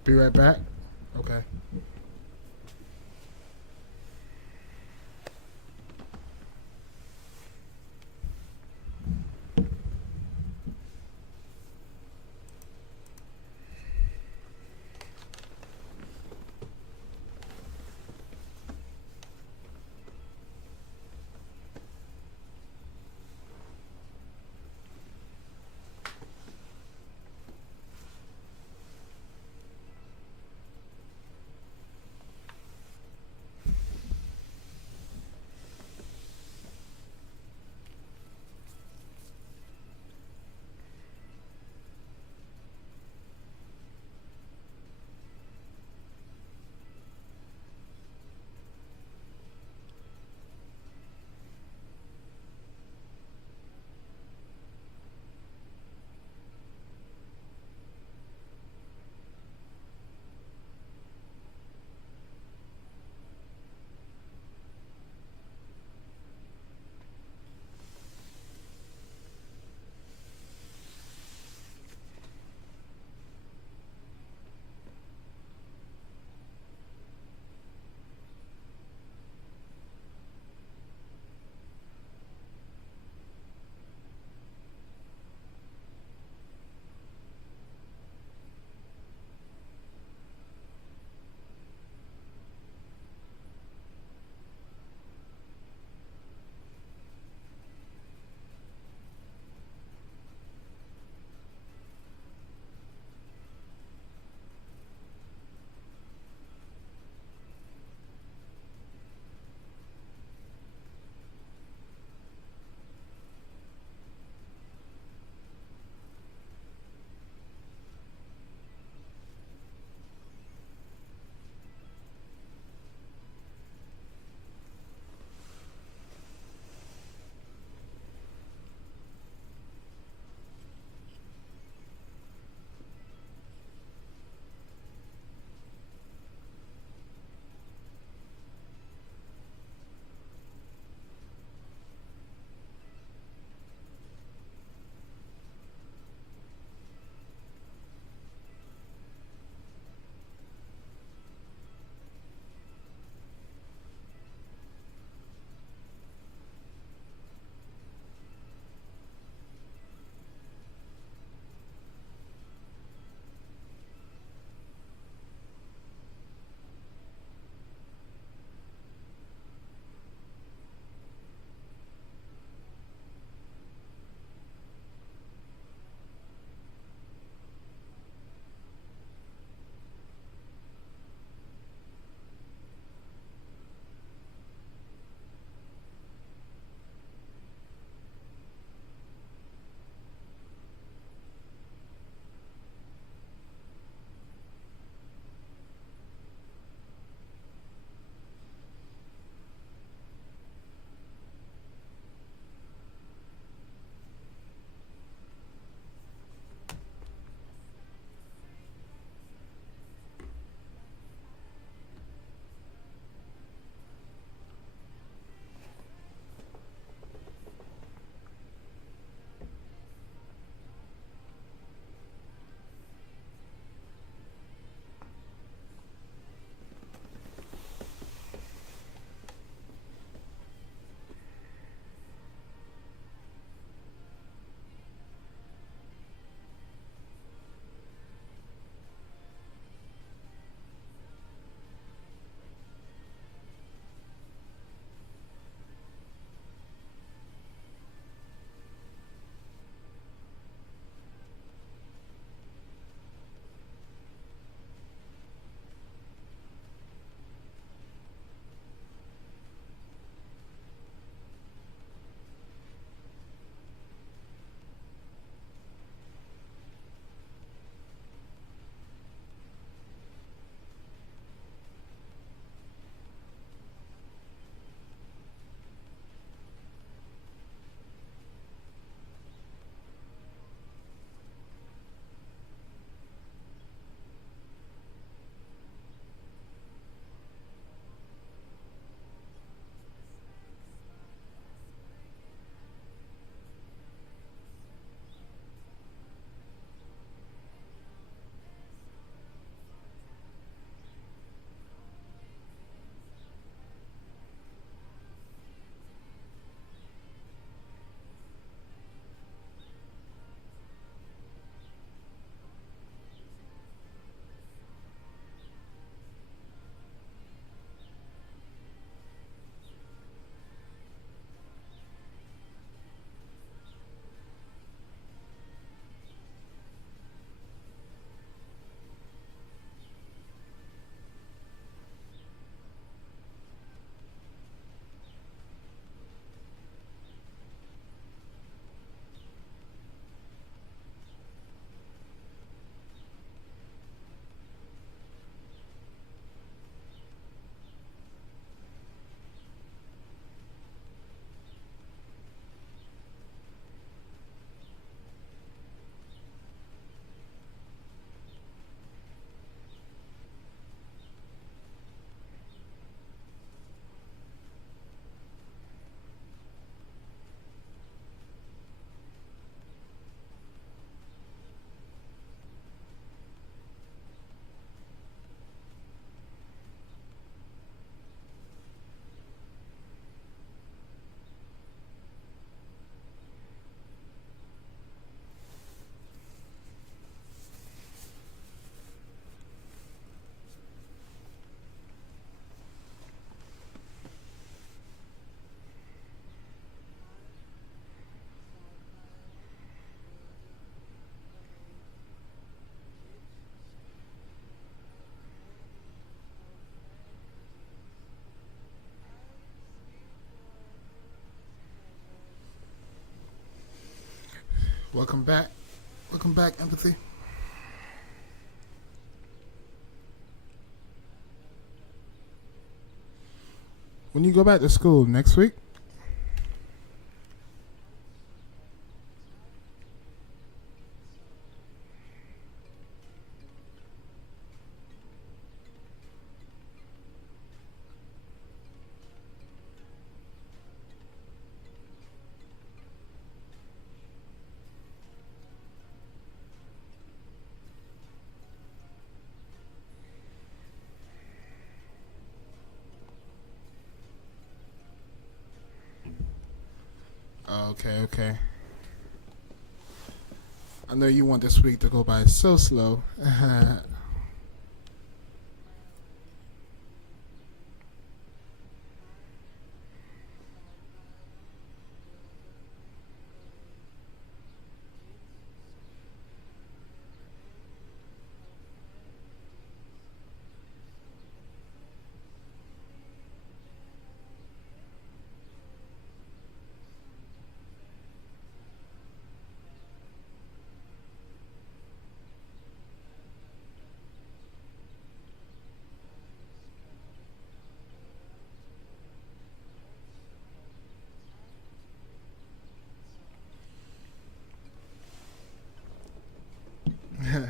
Be right back. Okay. Welcome back. Welcome back, Empathy. When you go back to school next week? Okay. I know you want this week to go by so slow.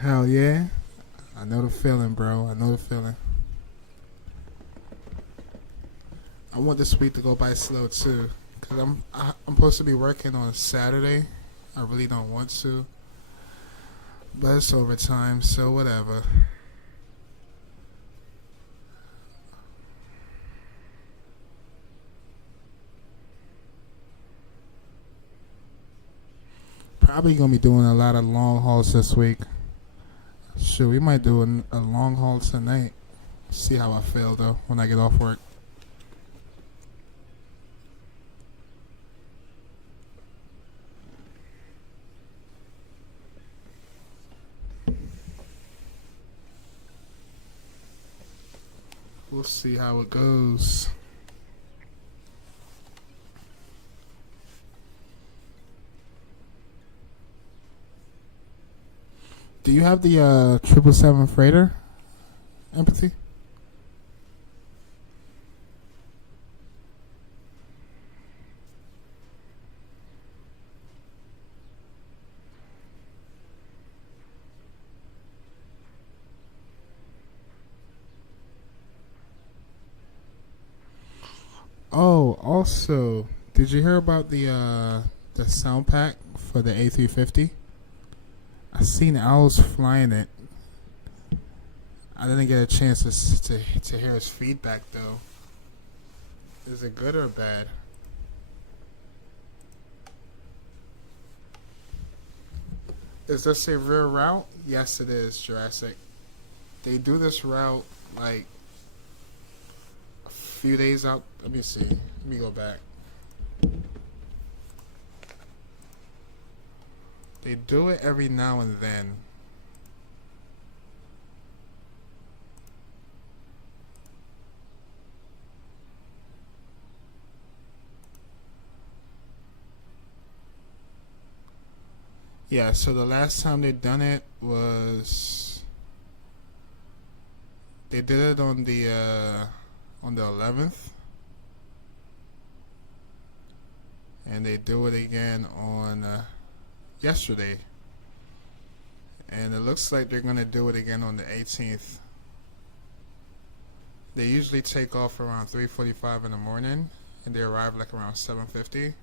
Hell yeah. I know the feeling, bro. I know the feeling. I want this week to go by slow too, cause I'm supposed to be working on Saturday. I really don't want to, but it's overtime, so whatever. Probably gonna be doing a lot of long hauls this week. Sure, we might do a long haul tonight. See how I feel though when I get off work. We'll see how it goes. Do you have the 777 freighter, Empathy? Oh, also, did you hear about the sound pack for the A350? I seen Owls flying it. I didn't get a chance to hear his feedback though. Is it good or bad? Is this a real route? Yes, it is, Jurassic. They do this route like a few days out. Let me see. Let me go back. They do it every now and then. Yeah, so the last time they done it was they did it on the 11th, and they do it again on yesterday, and it looks like they're gonna do it again on the 18th. They usually take off around 3:45 in the morning, and they arrive like around 7:50.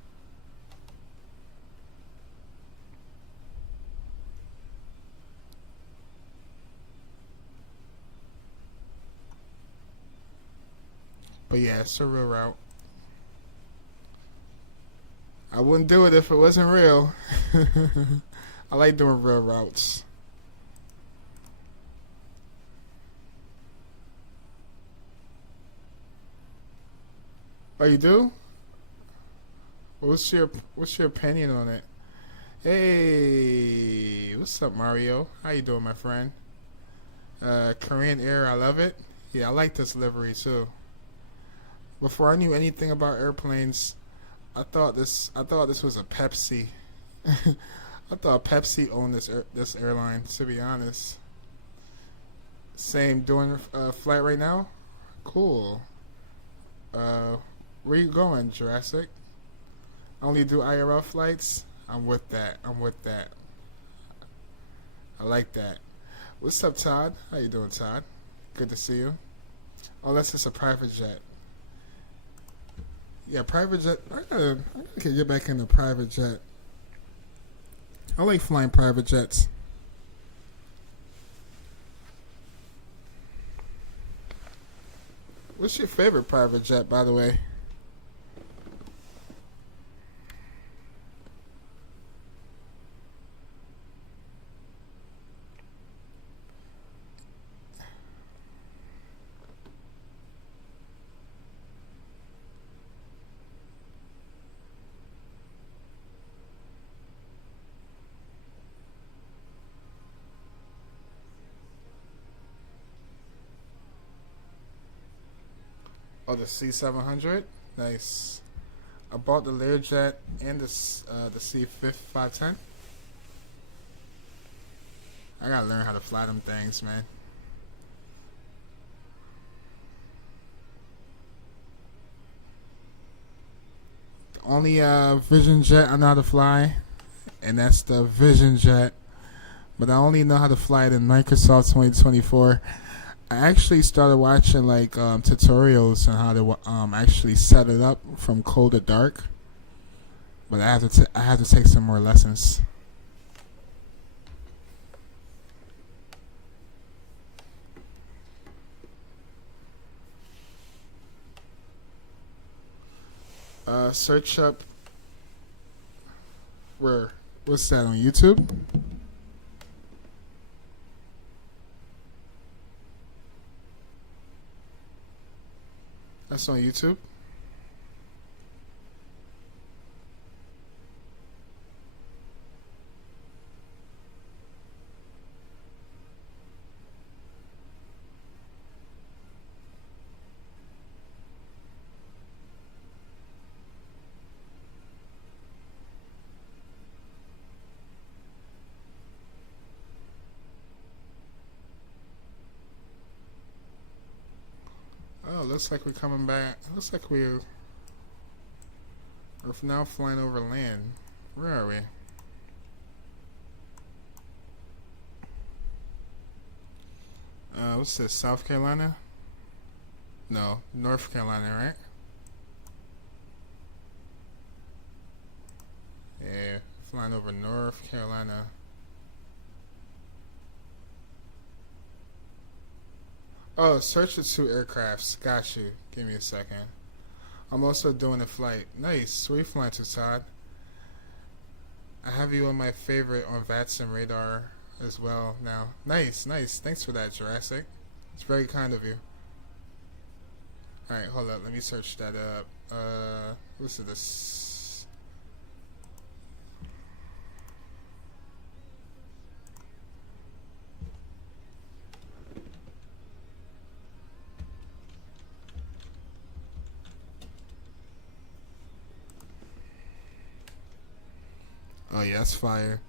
But yeah, it's a real route. I wouldn't do it if it wasn't real. I like doing real routes. Oh, you do? What's your opinion on it? Hey, what's up, Mario? How you doing, my friend? Korean Air, I love it. Yeah, I like this livery too. Before I knew anything about airplanes, I thought this was a Pepsi. I thought Pepsi owned this airline. To be honest, same doing flight right now. Cool. Uh, where you going, Jurassic? Only do IRL flights. I'm with that. I'm with that. I like that. What's up, Todd? How you doing, Todd? Good to see you. Oh, that's just a private jet. Yeah, private jet. I gotta get back into private jet. I like flying private jets. What's your favorite private jet, by the way? Oh, the C700. Nice. I bought the Learjet and the C510. I gotta learn how to fly them things, man. The only Vision jet I know how to fly, and that's the Vision jet. But I only know how to fly it in Microsoft 2024. I actually started watching like tutorials on how to actually set it up from cold to dark, but I have to take some more lessons. Search up where? What's that on YouTube? That's on YouTube. Oh, looks like we're coming back. Looks like we're now flying over land. Where are we? What's this? South Carolina? No, North Carolina, right? Yeah, flying over North Carolina. Oh, search the two aircrafts. Got you. Give me a second. I'm also doing a flight. Nice. Where you flying to, Todd? I have you on my favorite on Vatsim radar as well now. Nice, nice. Thanks for that, Jurassic. It's very kind of you. Alright, hold up. Let me search that up. What's this? Oh yeah, that's fire.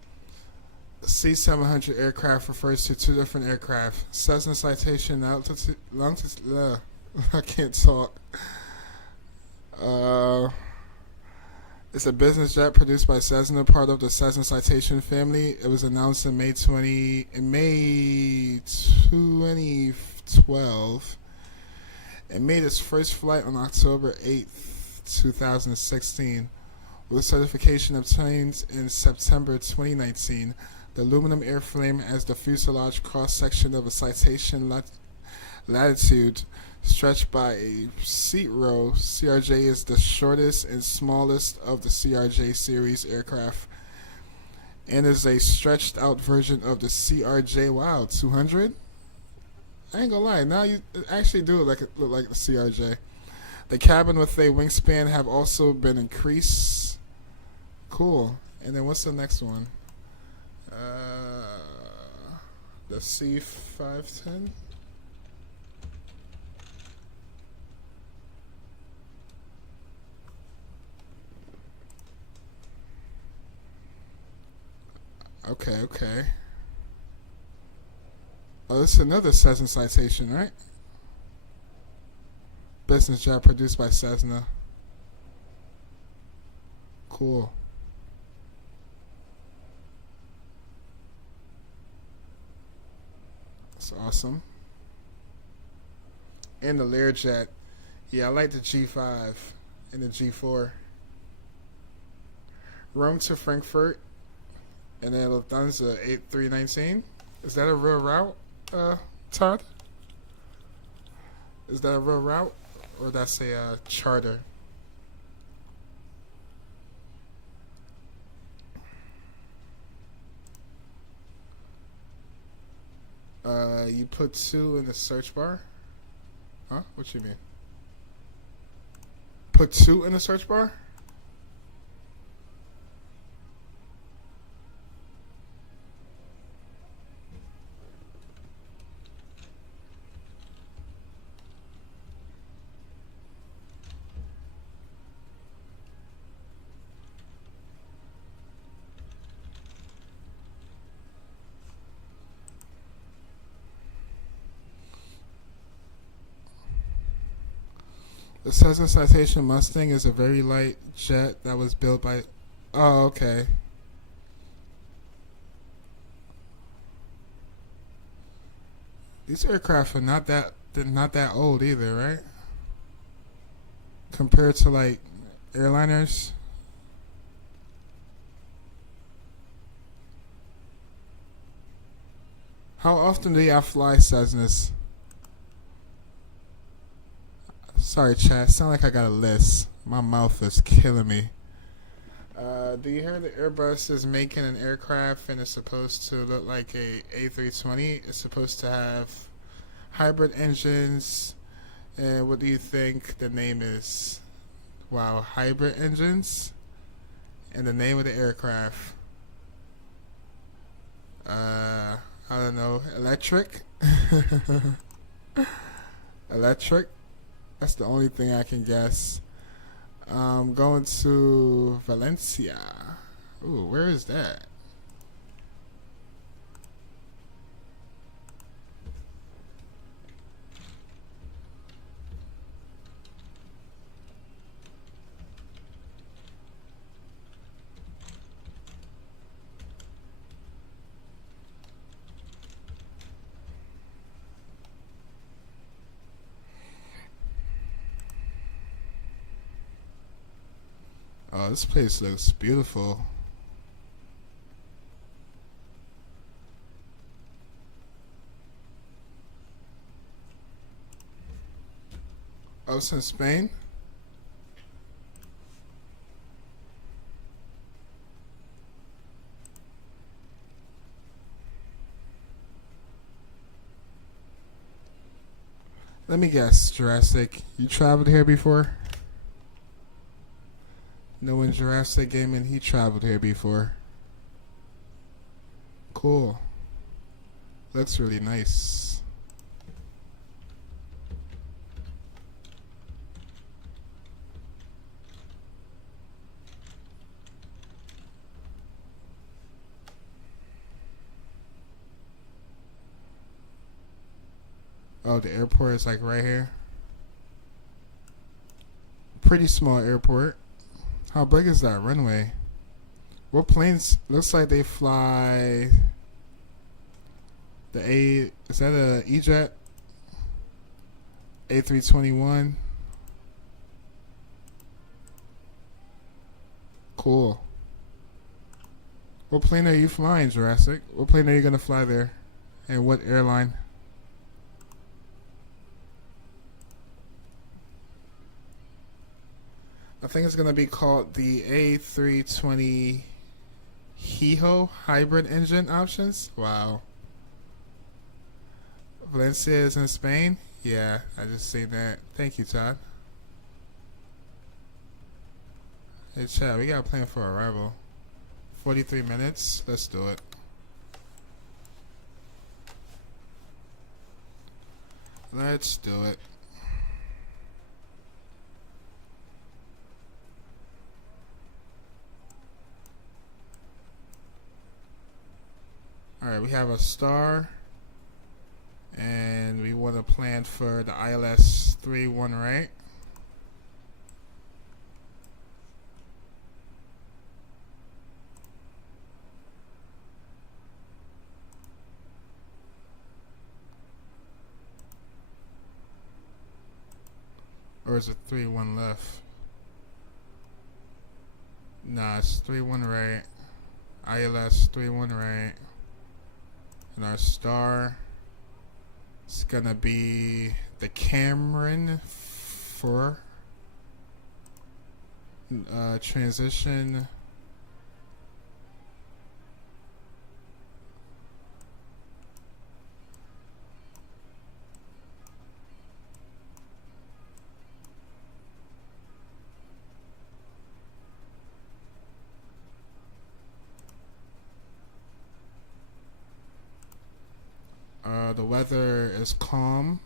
C700 aircraft refers to two different aircraft. Cessna citation altitude, I can't talk. It's a business jet produced by Cessna, part of the Cessna Citation family. It was announced in May 2012. It made its first flight on October 8th, 2016. With certification obtained in September 2019, the aluminum airframe as the fuselage cross-section of a citation latitude stretched by a seat row. CRJ is the shortest and smallest of the CRJ series aircraft and is a stretched out version of the CRJ 200. I ain't gonna lie, now you actually do look like the CRJ. The cabin with a wingspan have also been increased. Cool. And then what's the next one? The C510. Okay, okay. Oh, this is another Cessna citation, right? Business jet produced by Cessna. Cool. That's awesome. And the Learjet. Yeah, I like the G5 and the G4. Rome to Frankfurt, and then Lufthansa 8319. Is that a real route, Todd? Is that a real route, or that's a charter? You put 2 in the search bar? Huh? What you mean? Put 2 in the search bar? The Cessna Citation Mustang is a very light jet that was built by. Oh, okay. These aircraft are not that they're not that old either, right? Compared to like airliners. How often do y'all fly Cessnas? Sorry, chat. Sound like I got a list. My mouth is killing me. Do you hear the Airbus is making an aircraft and it's supposed to look like a A320? It's supposed to have hybrid engines. And what do you think the name is? Wow, hybrid engines? And the name of the aircraft? I don't know. Electric? Electric? That's the only thing I can guess. Going to Valencia. Ooh, where is that? Oh, this place looks beautiful. Oh, it's in Spain? Let me guess, Jurassic. You traveled here before? No one Jurassic Gaming, he traveled here before. Cool. Looks really nice. Oh, the airport is like right here. Pretty small airport. How big is that runway? What planes? Looks like they fly the A. Is that a E-Jet? A321. Cool. What plane are you flying, Jurassic? What plane are you gonna fly there? And what airline? I think it's going to be called the A320 HEHO hybrid engine options. Wow. Valencia is in Spain? Yeah, I just seen that. Thank you, Todd. Hey, Chad, we got a plan for arrival. 43 minutes. Let's do it. Let's do it. we have a star, and we want to plan for the ILS 31 right. Or is it 3-1 left? Nah, it's 3-1 right. ILS 3-1 right. And our star is gonna be the Cameron for transition. The weather is calm.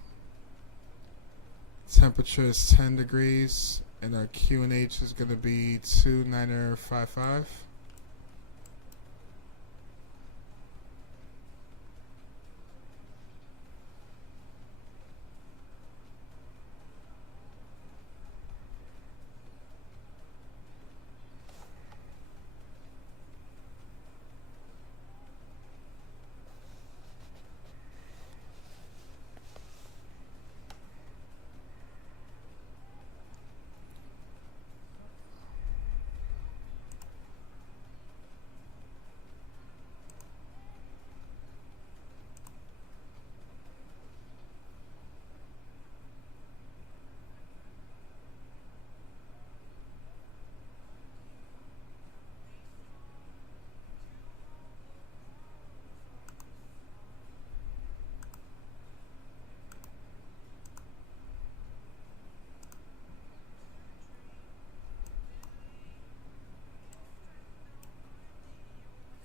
Temperature is 10 degrees, and our QNH is going to be 2955.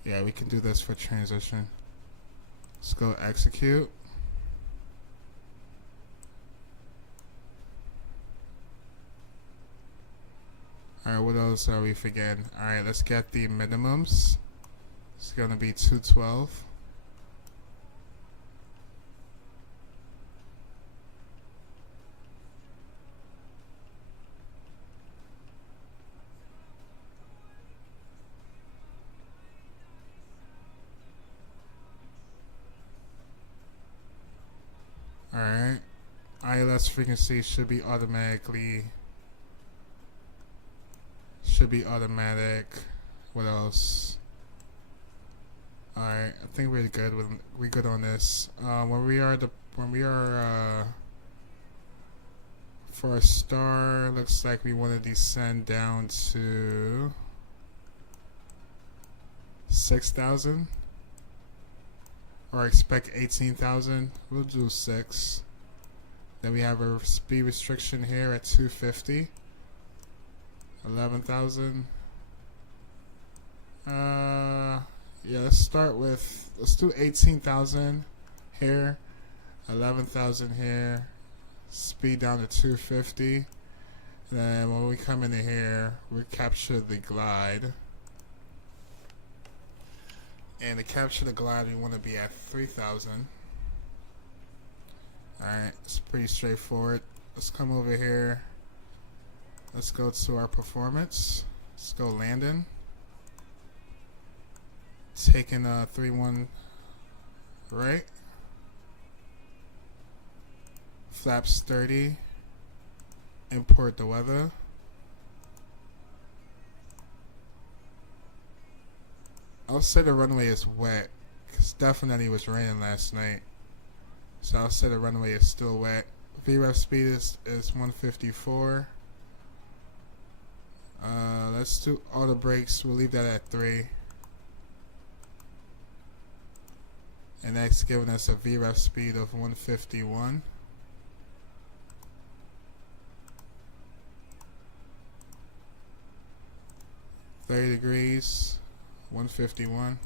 Yeah, we can do this for transition. Let's go execute. Alright, what else are we forgetting? Alright, let's get the minimums. It's gonna be 212. Alright, ILS frequency should be automatic. What else? Alright, I think we're good on this. When we are for a star, looks like we want to descend down to 6,000. Or expect 18,000. We'll do 6. Then we have a speed restriction here at 250. 11,000. Yeah, let's do 18,000 here. 11,000 here. Speed down to 250. Then when we come into here, we capture the glide. And to capture the glide, we want to be at 3,000. Alright, it's pretty straightforward. Let's come over here. Let's go to our performance. Let's go landing. Taking a 3-1 right. Flaps 30. Import the weather. I'll say the runway is wet, because definitely was raining last night. So I'll say the runway is still wet. VREF speed is 154. Let's do auto brakes. We'll leave that at 3. And that's giving us a VREF speed of 151. $30 degrees. 151.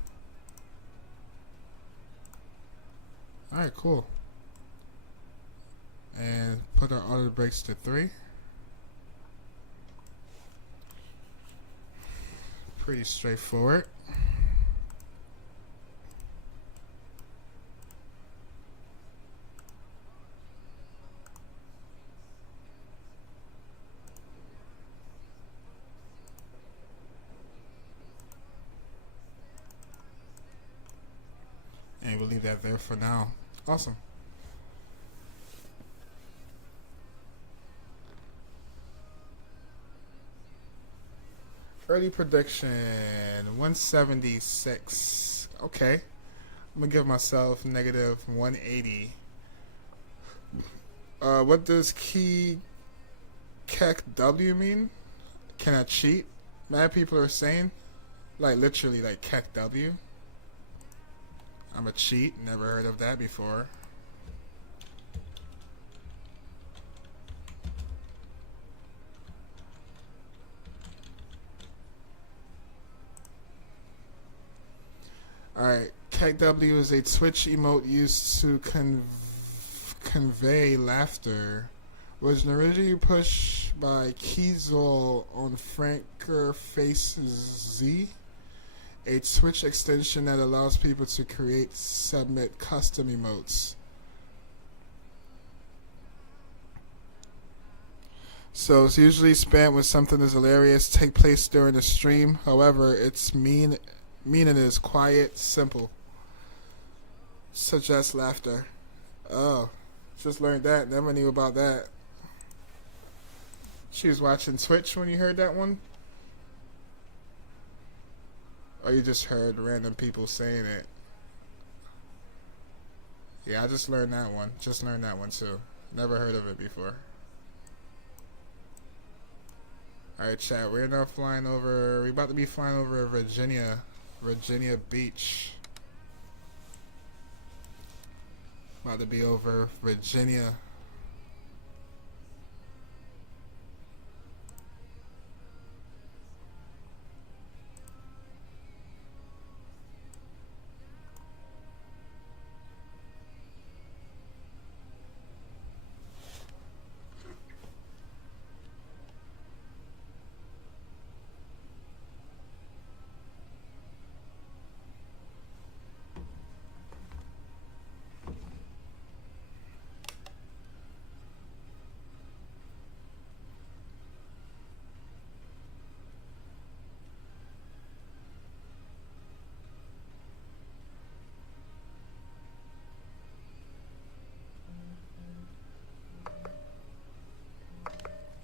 Alright, cool. And put our auto brakes to 3. Pretty straightforward. we'll leave that there for now. Awesome. Early prediction 176. Okay. I'm gonna give myself negative 180. What does Kmia-Kjfk mean? Can I cheat? Mad people are saying, like literally, like Kjfk. I'm a cheat. Never heard of that before. Alright, Kjfk is a Twitch emote used to convey laughter. Was originally pushed by Kiesel on Franker Face Z, a Twitch extension that allows people to create, submit custom emotes. So it's usually spammed with something that's hilarious take place during the stream. However, its meaning is quiet, simple, such as laughter. Oh, just learned that. Never knew about that. She was watching Twitch when you heard that one? Or you just heard random people saying it? Yeah, I just learned that one. Just learned that one too. Never heard of it before. Alright, chat. We're now flying over. We're about to be flying over Virginia Beach. About to be over Virginia.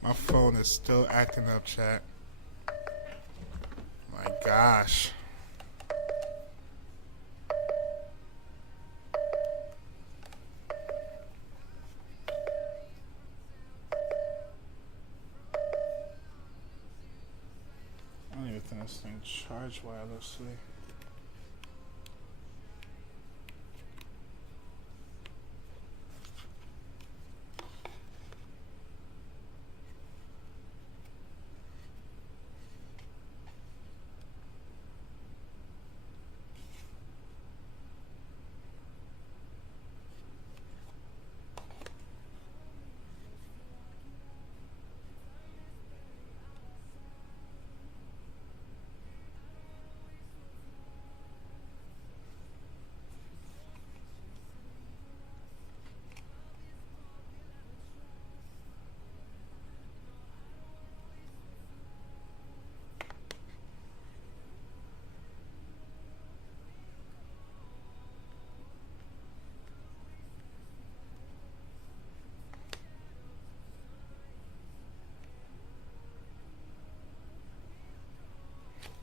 My phone is still acting up, chat. My gosh. I don't even think this thing charged wirelessly.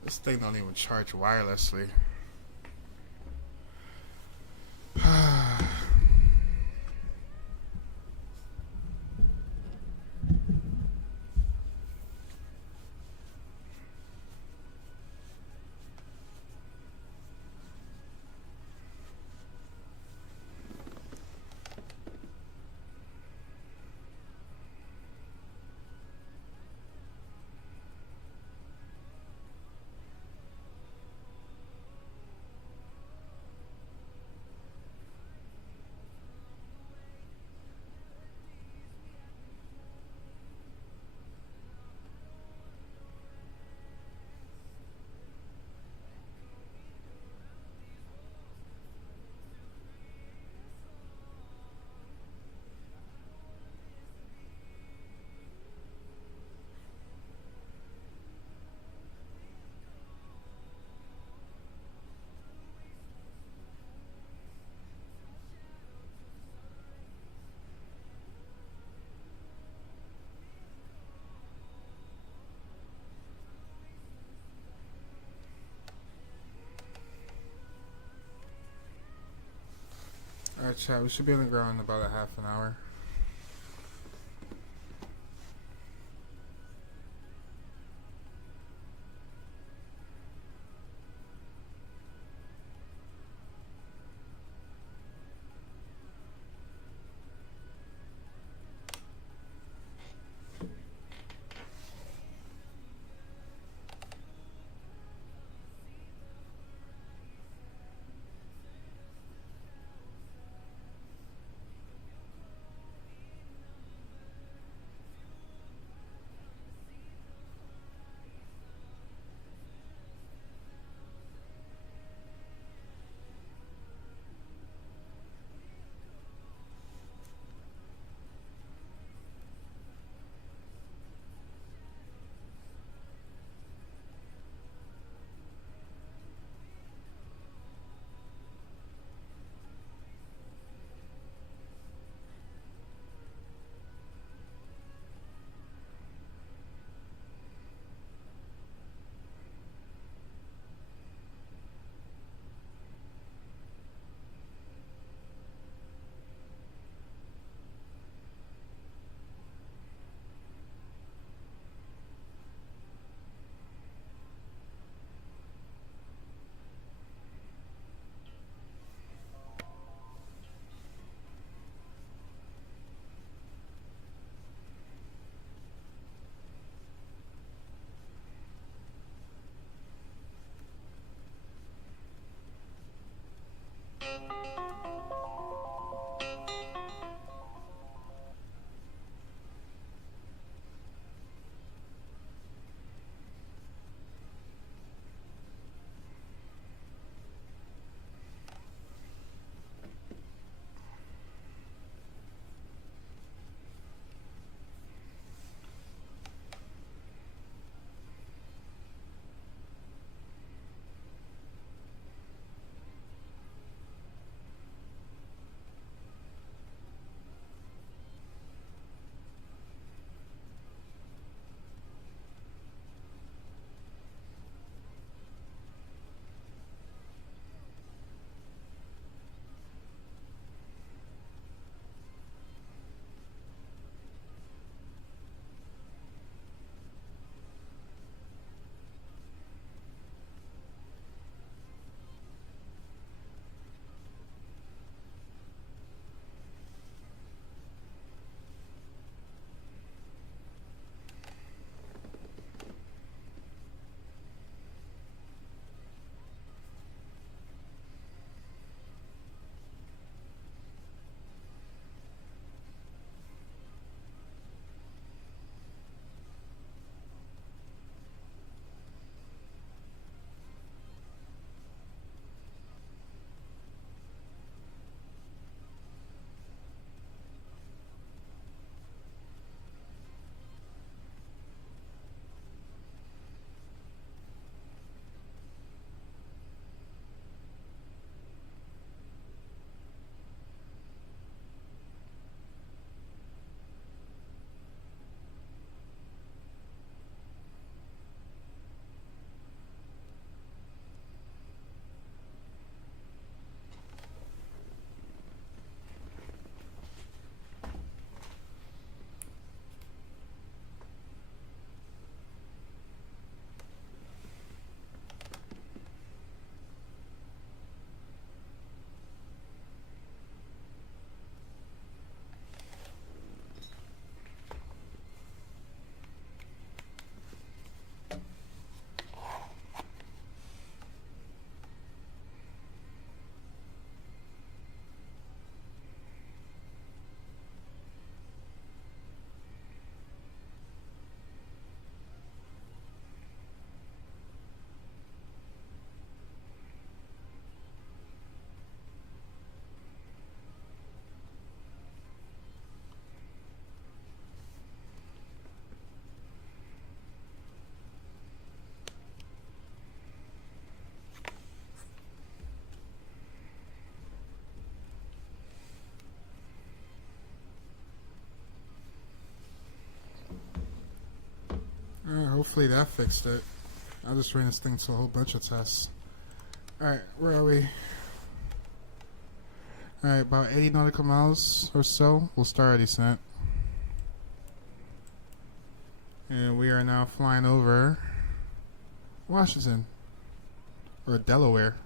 This thing don't even charge wirelessly. Alright, chat, we should be on the ground in about a half an hour. Hopefully that fixed it. I just ran this thing to a whole bunch of tests. Alright, where are we? Alright, about 80 nautical miles or so, we'll start our descent. And we are now flying over Washington, or Delaware.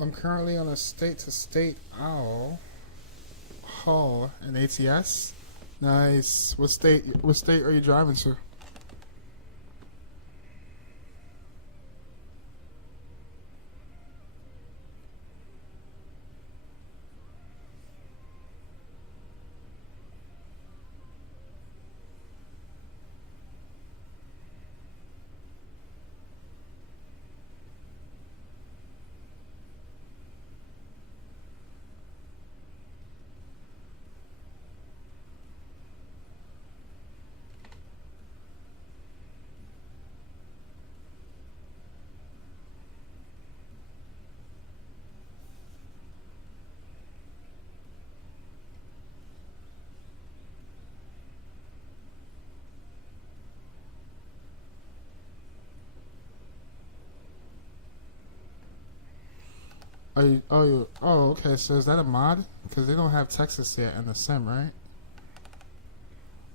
I'm currently on a state-to-state owl haul in ATS. Nice. What state are you driving to? Okay, so is that a mod? Because they don't have Texas yet in the sim, right?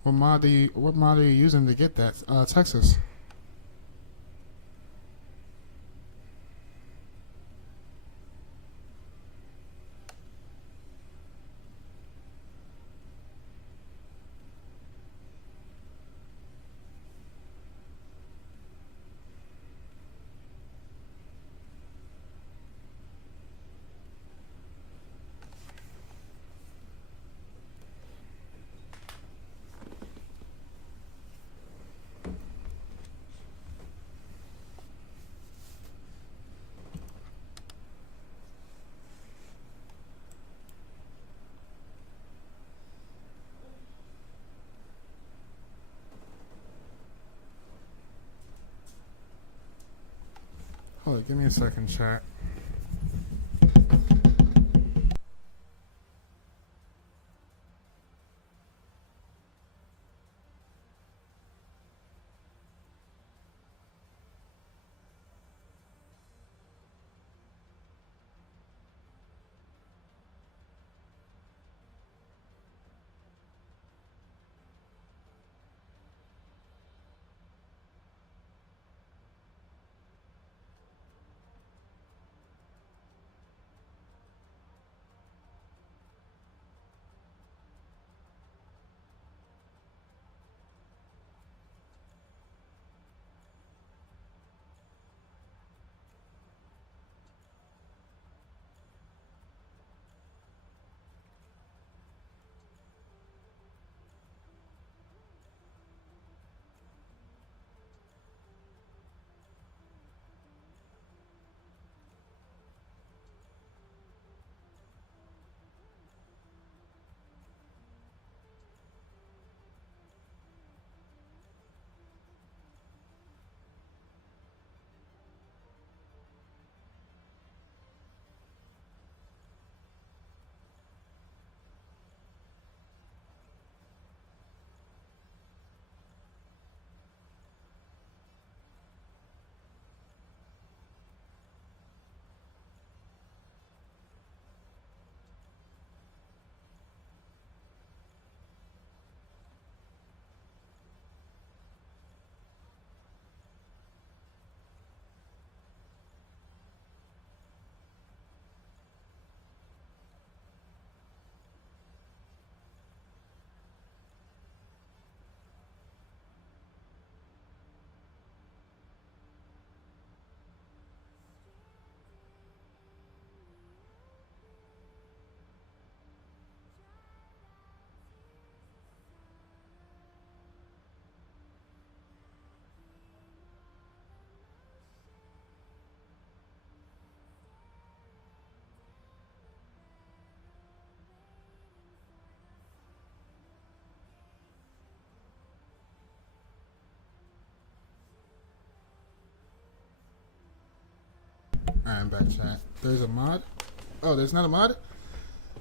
What mod are you using to get that Texas? Hold on, give me a second, chat. I'm back, chat. There's a mod. Oh, there's not a mod.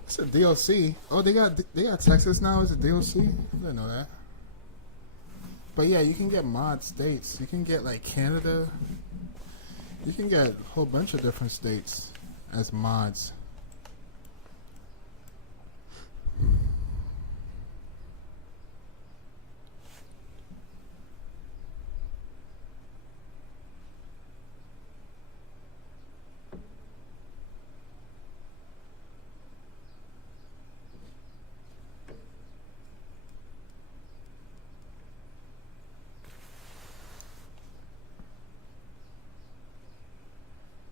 It's a DLC. Oh, they got Texas now as a DLC. I didn't know that. But yeah, you can get mod states. You can get like Canada. You can get a whole bunch of different states as mods.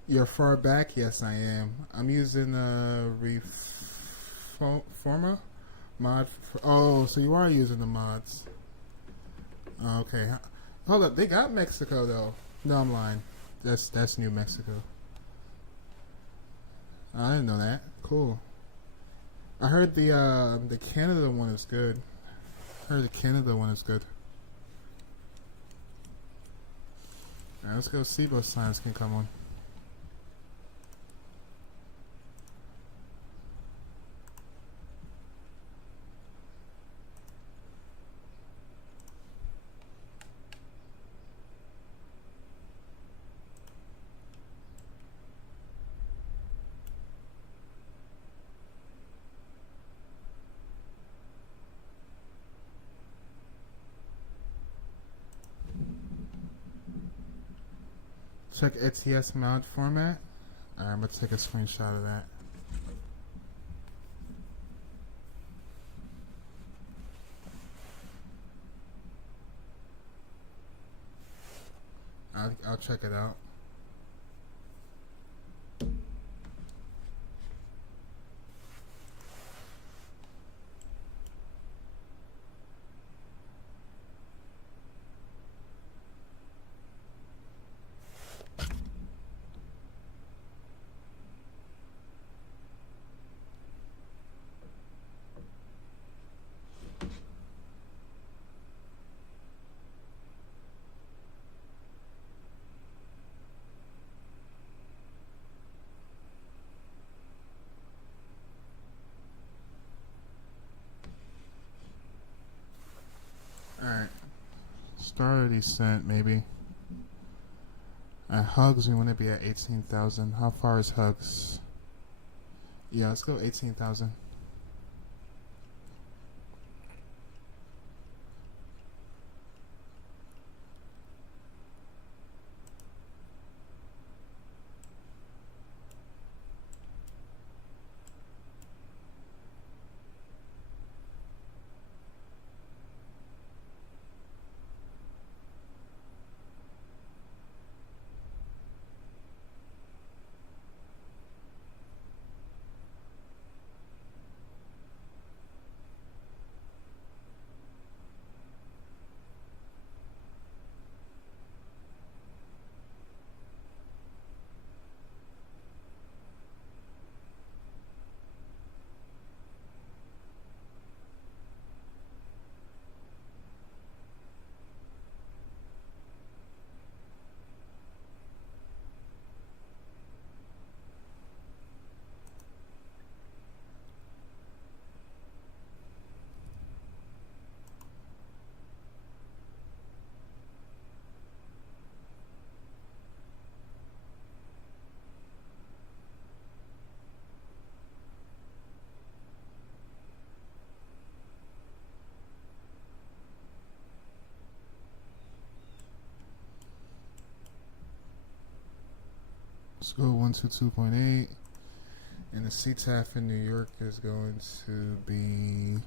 You're far back? Yes, I am. I'm using Reforma mod. Oh, so you are using the mods. Oh, okay. Hold up. They got Mexico, though. No, I'm lying. That's New Mexico. I didn't know that. Cool. I heard the Canada one is good. I heard the Canada one is good. Alright, let's go see both signs can come on. Check ATS mod format. Alright, I'm gonna take a screenshot of that. I'll check it out. Alright. Star already sent, maybe. At Hugs, we want to be at 18,000. How far is Hugs? Yeah, let's go 18,000. Let's go 122.8. And the CTAF in New York is going to be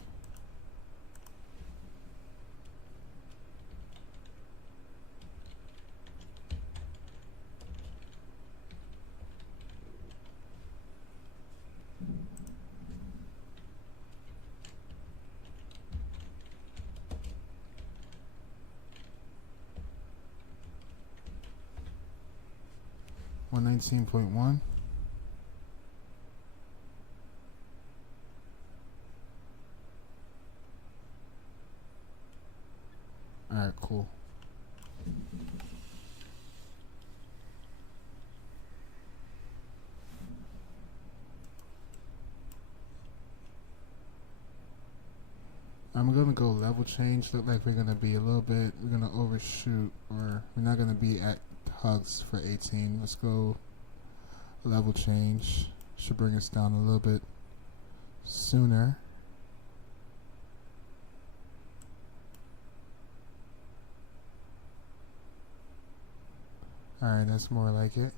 119.1. Alright, cool. we're gonna go level change. Look like we're gonna be a little bit. We're gonna overshoot, or we're not gonna be at hugs for 18. Let's go level change. Should bring us down a little bit sooner. Alright, that's more like it.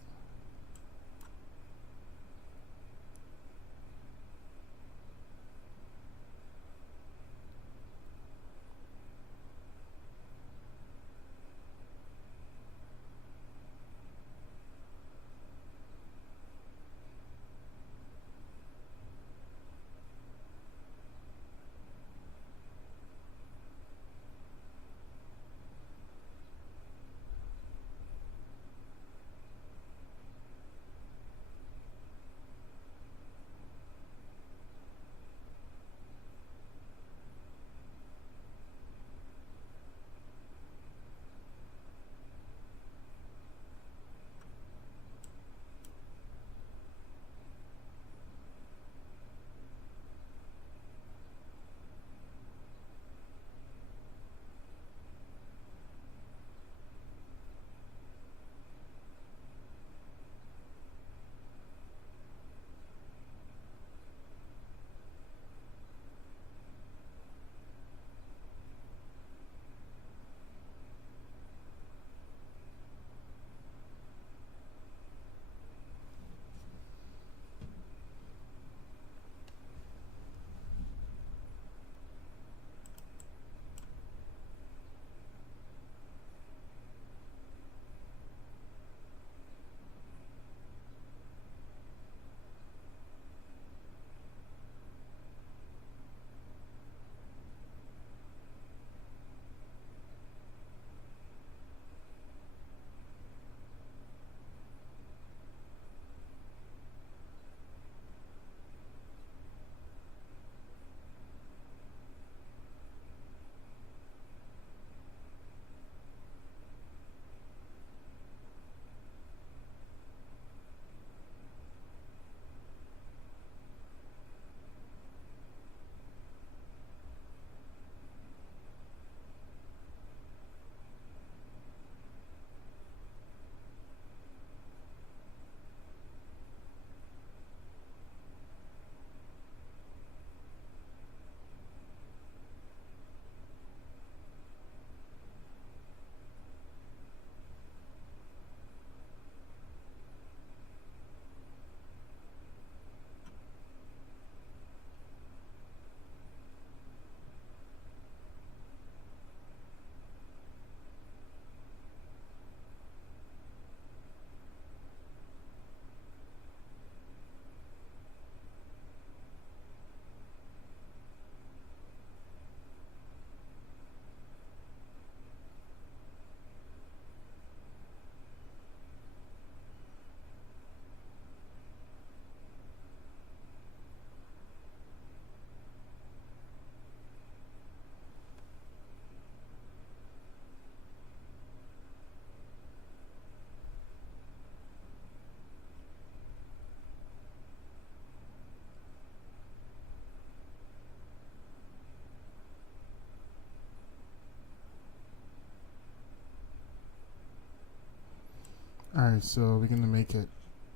Alright, so we're gonna make it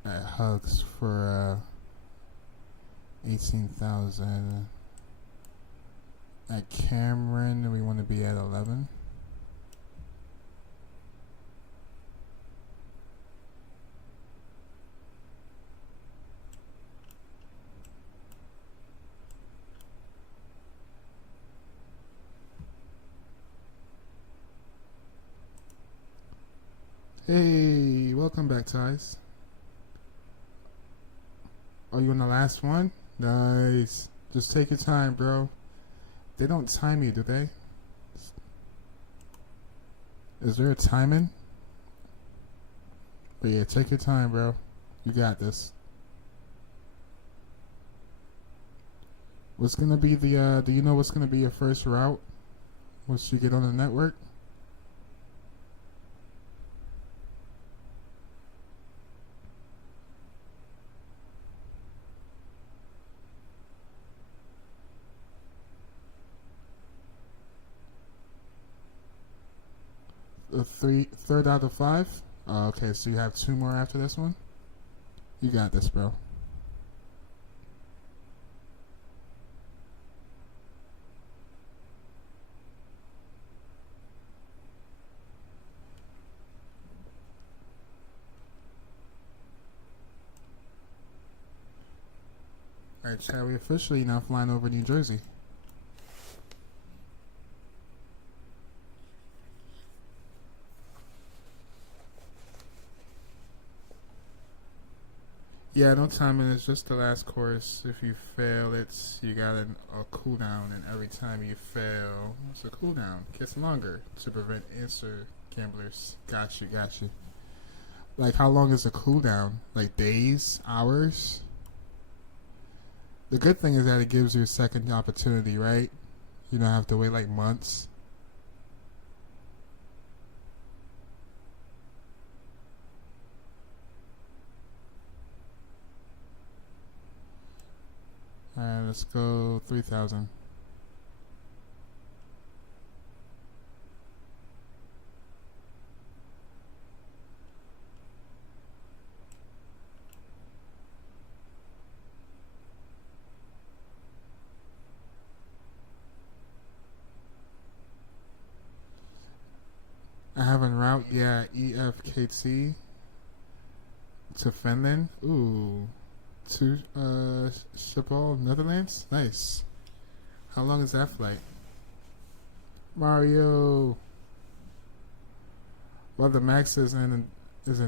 at hugs for 18,000. At Cameron, we want to be at 11. Hey, welcome back, Ties. Are you on the last one? Nice. Just take your time, bro. They don't time you, do they? Is there a timing? But yeah, take your time, bro. You got this. What's gonna be the, do you know what's gonna be your first route once you get on the network? third out of 5. Okay, so you have 2 more after this one. You got this, bro. Alright, Chad, we officially now flying over New Jersey. Yeah, no timing. It's just the last course. If you fail, you got a cooldown, and every time you fail, it's a cooldown. Gets longer to prevent answer gamblers. Got you. Like, how long is a cooldown? Like days, hours? The good thing is that it gives you a second opportunity, right? You don't have to wait like months. Alright, let's go 3,000. I have en route, yeah, EFKT to Finland. Ooh. To Schiphol, Netherlands? Nice. How long is that flight? Mario. Well, the max is in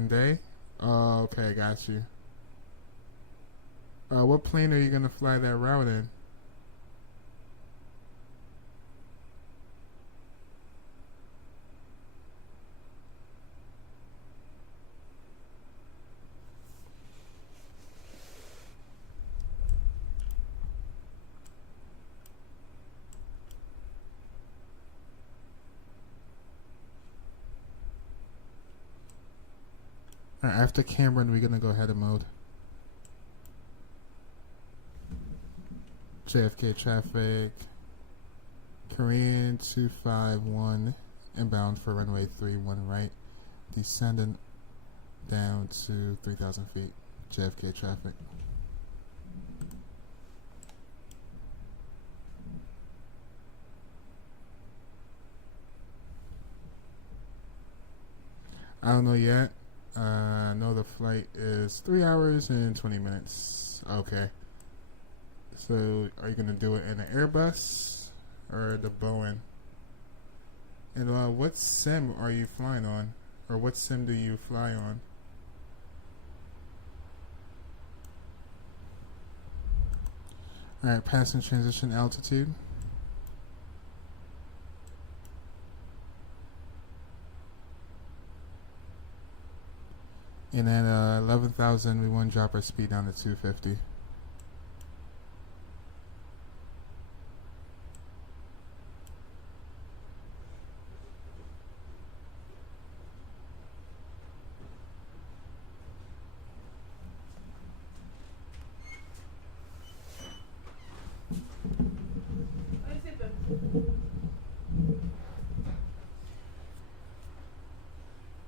day? Oh, okay, got you. What plane are you gonna fly that route in? Alright, after Cameron, we're gonna go ahead and mode. Kmia-Kjfk, Korean 251, inbound for runway 31 right, descending down to 3,000 feet. Kmia-Kjfk. I don't know yet. I know the flight is 3 hours and 20 minutes. Okay. So, are you going to do it in an Airbus or the Boeing? And what sim are you flying on? Or what sim do you fly on? Alright, passing transition altitude. And at 11,000, we want to drop our speed down to 250.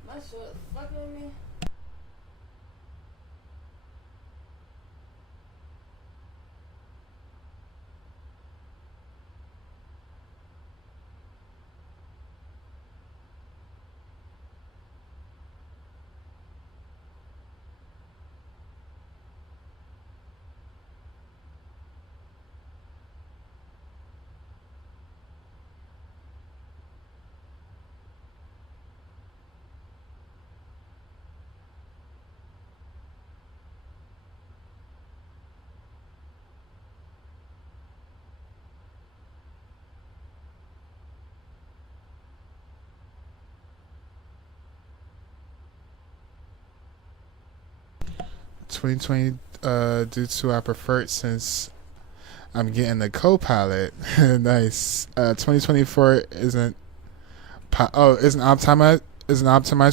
My shorts fucking with me. Due to I preferred since I'm getting the co-pilot. Nice. 2024 isn't optimized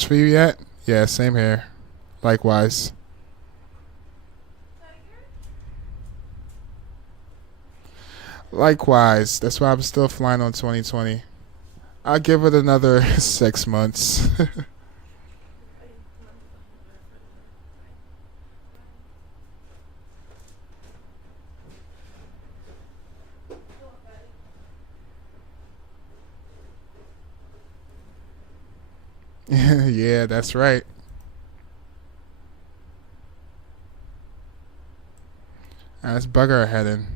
for you yet? Yeah, same here. Likewise. Likewise. That's why I'm still flying on 2020. I'll give it another 6 months. Yeah, that's right. That's bugger heading.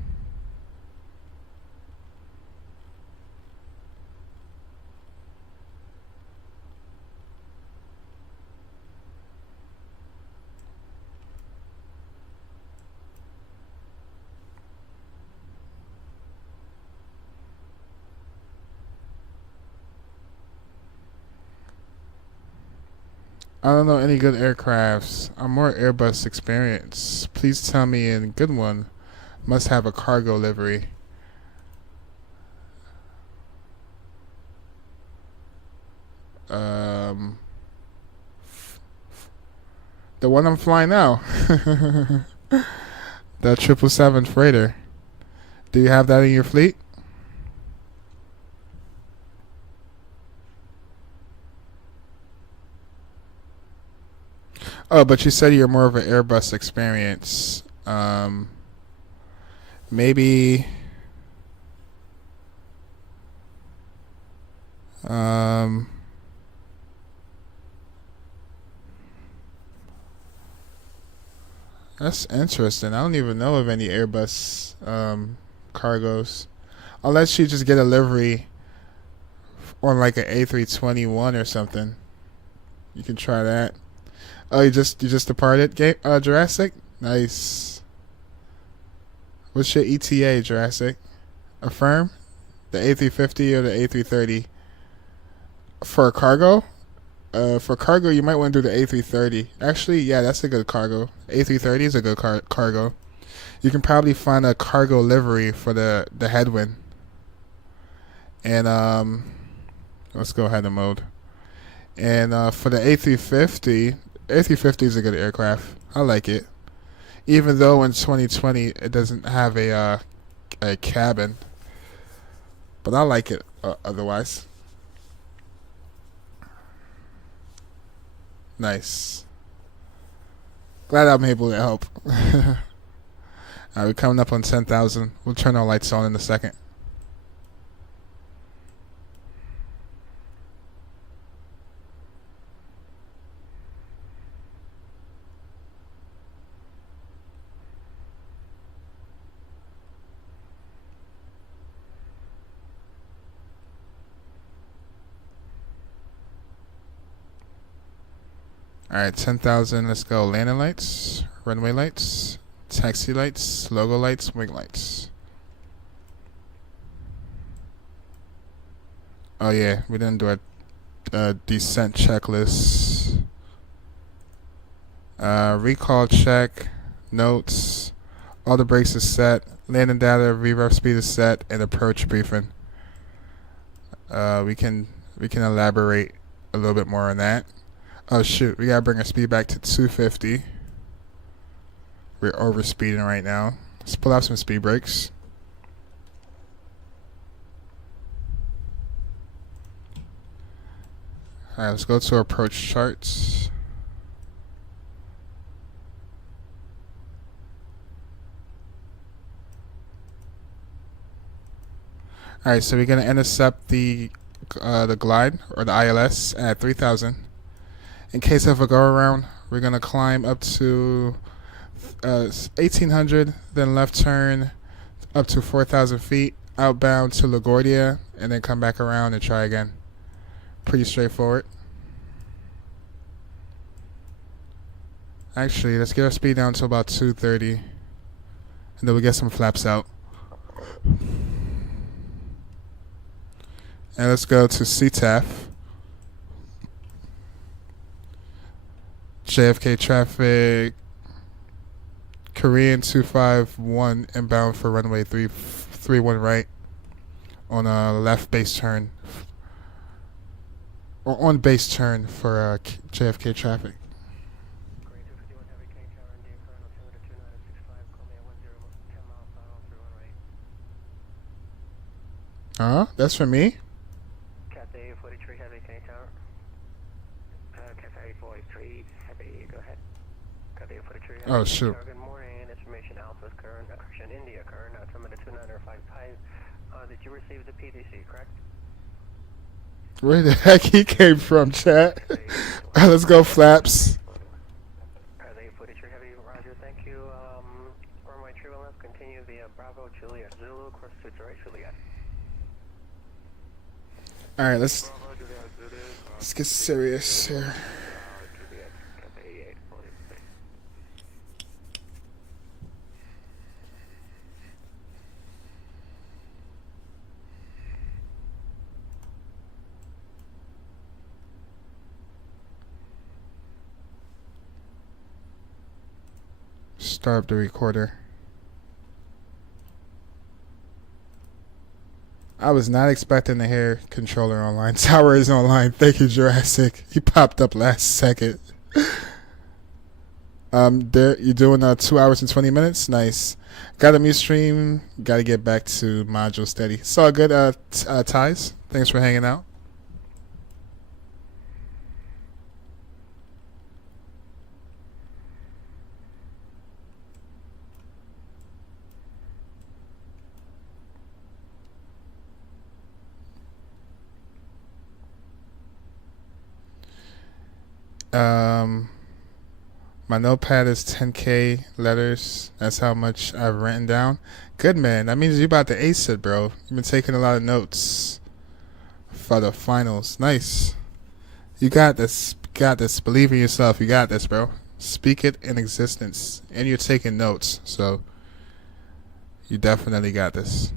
I don't know any good aircrafts. I'm more Airbus experience. Please tell me a good one. Must have a cargo livery. Um, the one I'm flying now. The 777 freighter. Do you have that in your fleet? Oh, but you said you're more of an Airbus experience. Maybe. Um, that's interesting. I don't even know of any Airbus cargos. Unless you just get a livery on like an A321 or something. You can try that. Oh, you just departed, Jurassic? Nice. What's your ETA, Jurassic? Affirm? The A350 or the A330? For cargo? For cargo, you might want to do the A330. Actually, yeah, that's a good cargo. A330 is a good cargo. You can probably find a cargo livery for the headwind. And let's go ahead and mode. And for the A350, A350 is a good aircraft. I like it. Even though in 2020 it doesn't have a cabin, but I like it otherwise. Nice. Glad I'm able to help. Alright, we're coming up on 10,000. We'll turn our lights on in a second. Alright, 10,000. Let's go. Landing lights, runway lights, taxi lights, logo lights, wing lights. Oh yeah, we didn't do a descent checklist. Recall check, notes, all the brakes are set, landing data, reroute speed is set, and approach briefing. We can elaborate a little bit more on that. Oh shoot, we gotta bring our speed back to 250. We're over speeding right now. Let's pull out some speed brakes. Alright, let's go to approach charts. Alright, so we're gonna intercept the glide or the ILS at 3,000. In case of a go around, we're gonna climb up to 1,800, then left turn up to 4,000 feet, outbound to LaGuardia, and then come back around and try again. Pretty straightforward. Actually, let's get our speed down to about 230, and then we'll get some flaps out. And let's go to CTAF. JFK traffic, Korean 251 inbound for runway 331 right on a left base turn, or on base turn for JFK traffic. Korean 251 heavy K tower and D final 200 2965, call me at 10 miles final 31 right. That's for me? Cathay 843, heavy, go ahead. Copy 843. Oh, shoot. Good morning, information Alpha's current, correction, India current, altimeter 2955. Did you receive the PDC, correct? Where the heck he came from, chat? Let's go, Flaps. 843 heavy, roger, thank you. Runway 31 left, continue via Bravo, Juliet, Zulu, course to right, Juliet. All right, let's get serious here. Juliet, copy 843. Start the recorder. I was not expecting to hear controller online. Tower is online. Thank you, Jurassic. He popped up last second. There you're doing 2 hours and 20 minutes. Nice. Got a mute stream. Got to get back to module steady. It's all good. Ties. Thanks for hanging out. My notepad is 10K letters. That's how much I've written down. Good, man. That means you're about to ace it, bro. You've been taking a lot of notes for the finals. Nice. You got this. You got this. Believe in yourself. You got this, bro. Speak it in existence. And you're taking notes, so you definitely got this.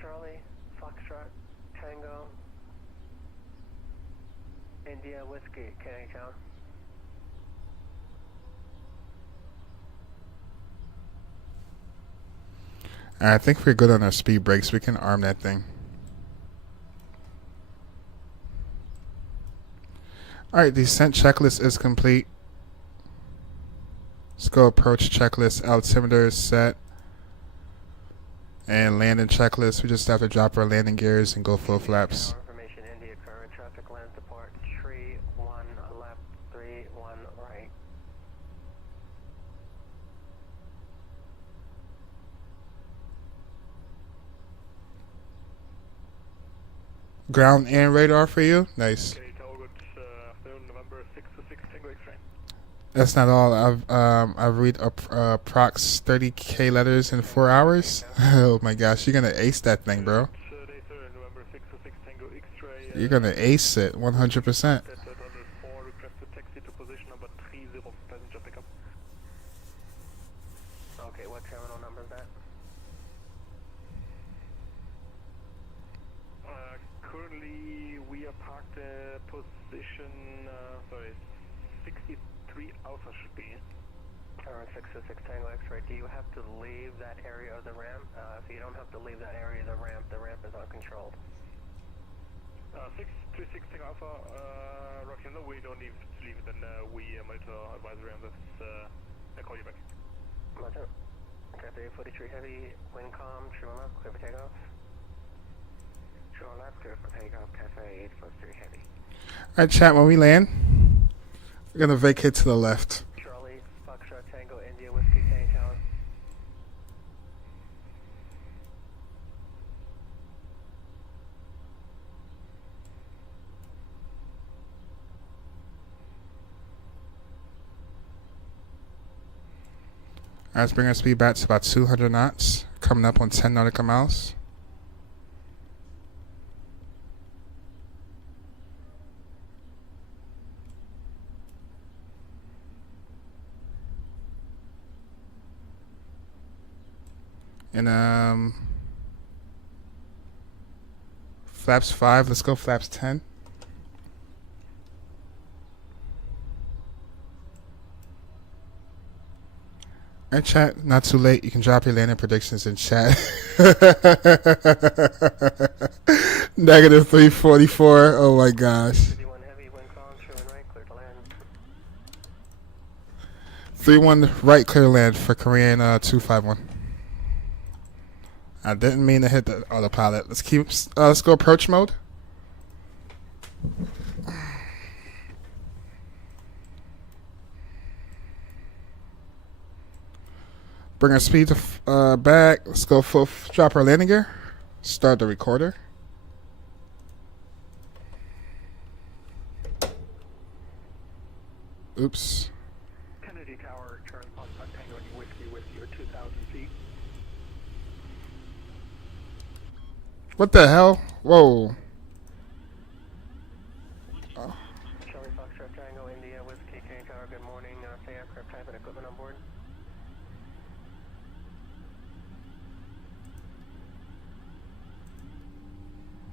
Charlie, Foxtrot, Tango, India, Whiskey, Kmia-Kjfk. I think we're good on our speed brakes. We can arm that thing. Alright, descent checklist is complete. Let's go approach checklist. Altimeter is set. And landing checklist. We just have to drop our landing gears and go full flaps. Information, India current traffic land support 3-1 left, 3-1 right. Ground and radar for you. Nice. Okay, Talbot, afternoon, November 626, Tango X-ray. That's not all. I've read approx 30K letters in 4 hours. Oh my gosh, you're gonna ace that thing, bro. Data, November 626, Tango X-ray. You're gonna ace it 100%. At 104, request to taxi to position number 30 for passenger pickup. Okay, what terminal number is that? Currently, we are parked position, 63 Alpha should be. Current 626 Tango X-ray. Do you have to leave that area of the ramp? If you don't have to leave that area of the ramp is uncontrolled. 636 Tango Alpha, Rocky, no, we don't need to leave, then we monitor advisory on this. I'll call you back. Roger. Copy 43 heavy, wind calm, true left, clear for takeoff. True left, clear for takeoff, Cafe 843 heavy. Alright, chat, when we land, we're gonna vacate to the left. Charlie, Foxtrot, Tango, India, Whiskey, Kmia-Kjfk. Alright, let's bring our speed back to about 200 knots. Coming up on 10 nautical miles. And flaps 5, let's go flaps 10. Alright, chat, not too late. You can drop your landing predictions in chat. Negative 344. Oh my gosh. 51 heavy, wind calm, showing right, clear to land. 3-1 right, clear land for Korean 251. I didn't mean to hit the autopilot. Let's go approach mode. Bring our speed to back. Let's go full drop our landing gear. Start the recorder. Oops. Kennedy Tower, turn on Tango and Whiskey with you at 2,000 feet. What the hell? Whoa. Charlie Foxtrot Tango, India, Whiskey, K Tower, good morning. Say aircraft type and equipment on board.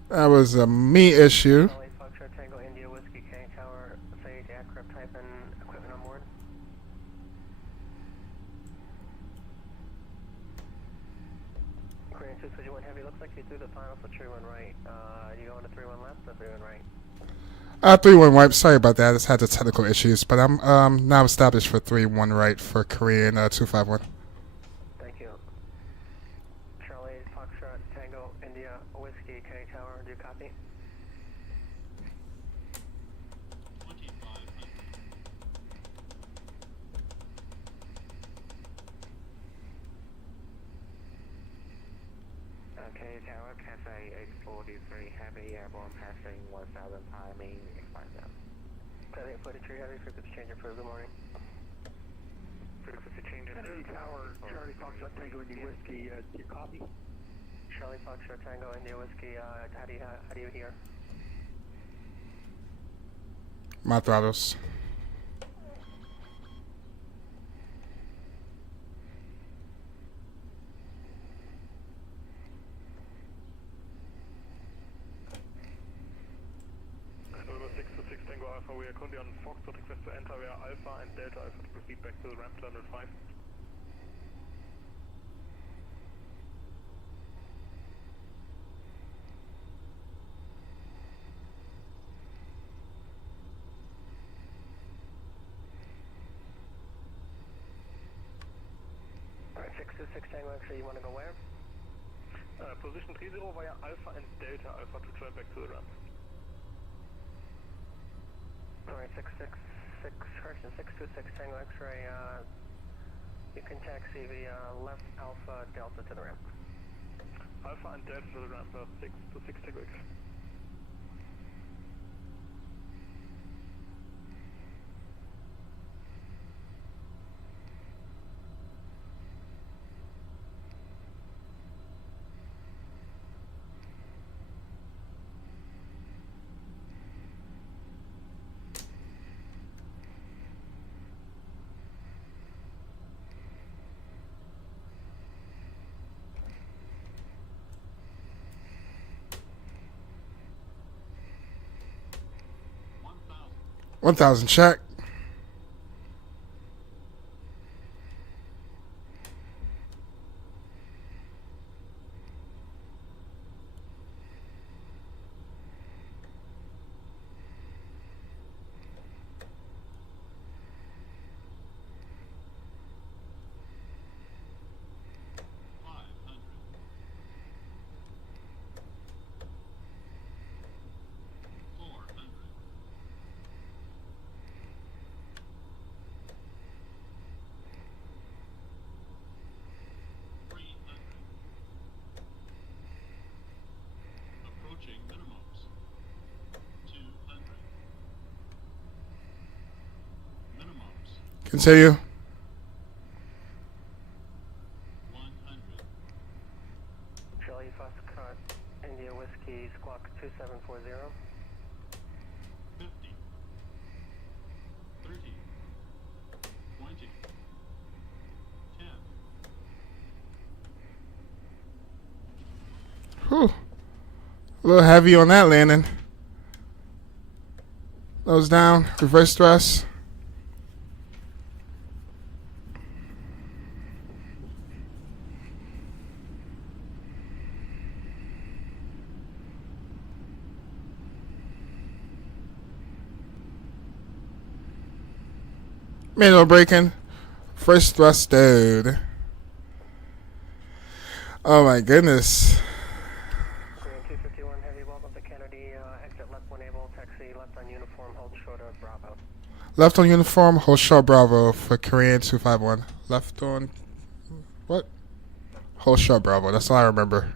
That was a me issue. Charlie Foxtrot Tango, India, Whiskey, K Tower, say aircraft type and equipment on board. Korean 251 heavy, looks like you threw the final for 3-1 right. You going to 3-1 left or 3-1 right? 3-1 wipe. Sorry about that. I just had the technical issues, but I'm now established for 3-1 right for Korean 251. Thank you. Charlie Foxtrot Tango, India, Whiskey, K Tower, do you copy? K Tower, Cafe 843 heavy, airborne passing 1,000 timing, expired down. Cafe 843 heavy, frequency change approved, good morning. Frequency change Kennedy Tower, Charlie Foxtrot Tango, India, Whiskey, do you copy? Charlie Foxtrot Tango, India, Whiskey, how do you hear? My throttles. November 626 Tango Alpha, we are currently on Foxtrot, request to enter via Alpha and Delta Alpha to proceed back to the ramp terminal 5. Alright, 626 Tango X-ray, you want to go where? Position 30 via Alpha and Delta Alpha to turn back to the ramp. Alright, 626, correction, 626 Tango X-ray, you can taxi via left Alpha Delta to the ramp. Alpha and Delta to the ramp, 6 to 6 Tango X. One thousand check. Continue. Charlie Foxtrot, India Whiskey, Squawk 2740. 50, 30, 20, 10. Whew. A little heavy on that landing. Nose down, reverse thrust. Manual braking. First thrusted. Oh my goodness. Korean 251 Heavy, welcome to Kennedy. Exit left when able. Taxi left on uniform. Hold short of Bravo. Left on uniform, hold short Bravo for Korean 251. Left on... What? Hold short Bravo. That's all I remember.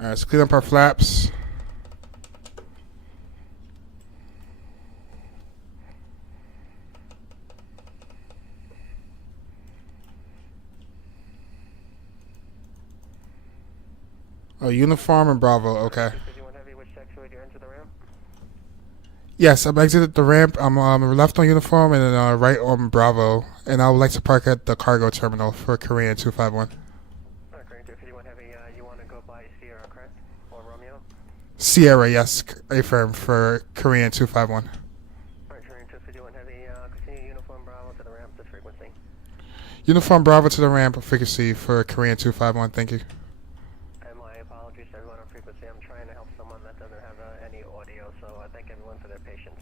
Alright, let's clean up our flaps. Oh, uniform and Bravo, okay. 251 Heavy, which taxi would you enter the ramp? Yes, I've exited the ramp. I'm left on uniform and then right on Bravo. And I would like to park at the cargo terminal for Korean 251. Korean 251 Heavy, you want to go by Sierra, correct? Or Romeo? Sierra, yes, affirm for Korean 251. Alright, Korean 251 Heavy, continue uniform Bravo to the ramp, this frequency. Uniform Bravo to the ramp, frequency for Korean 251, thank you. And my apologies to everyone on frequency. I'm trying to help someone that doesn't have any audio, so I thank everyone for their patience.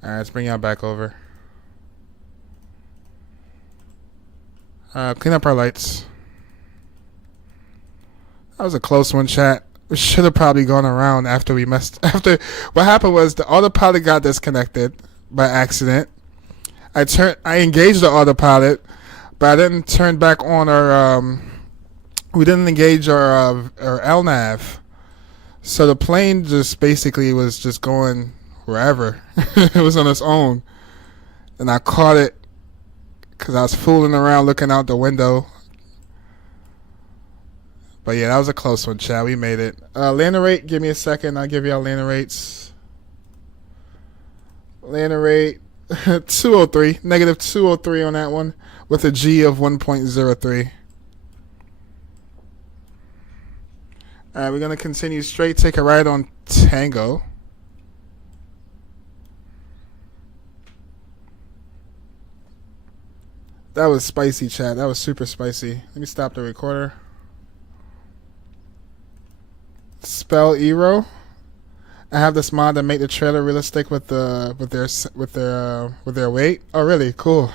Alright, let's bring y'all back over. Clean up our lights. That was a close one, chat. We should have probably gone around after we messed. After what happened was the autopilot got disconnected by accident. I engaged the autopilot, but I didn't turn back on our. We didn't engage our LNAV, so the plane just basically was just going wherever. It was on its own, and I caught it because I was fooling around looking out the window. But yeah, that was a close one, chat. We made it. Landing rate, give me a second. I'll give y'all landing rates. Landing rate, 203. Negative 203 on that one with a G of 1.03. Alright, we're going to continue straight. Take a right on Tango. That was spicy, chat. That was super spicy. Let me stop the recorder. Spell Eero. I have this mod that make the trailer realistic with their weight. Oh, really? Cool.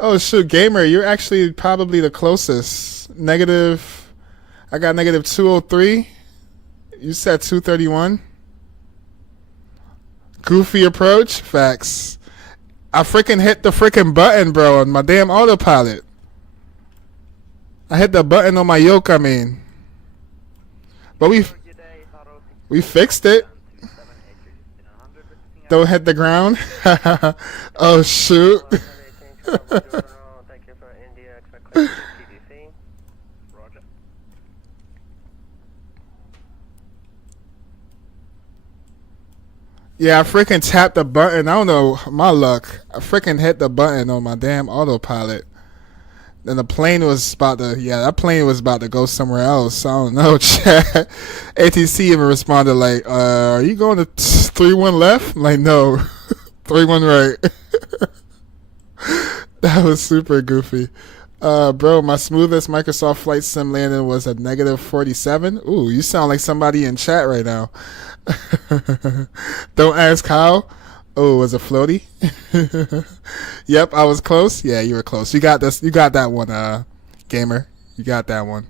Oh shoot, gamer, you're actually probably the closest. Negative. I got negative 203. You said 231. Goofy approach. Facts. I freaking hit the freaking button, bro, on my damn autopilot. I hit the button on my yoke. I mean. But we fixed it. Don't hit the ground. Oh shoot. Thank you for India. Expect TDC. Roger. Yeah, I freaking tapped the button. I don't know my luck. I freaking hit the button on my damn autopilot. Then the plane was about to, that plane was about to go somewhere else. I don't know, chat. ATC even responded like, are you going to 3-1 left? I'm like, no, 3-1 right. That was super goofy. Bro, my smoothest Microsoft Flight Sim landing was a negative 47. Ooh, you sound like somebody in chat right now. Don't ask how. Oh, was it floaty? Yep, I was close. Yeah, you were close. You got this. You got that one, gamer. You got that one.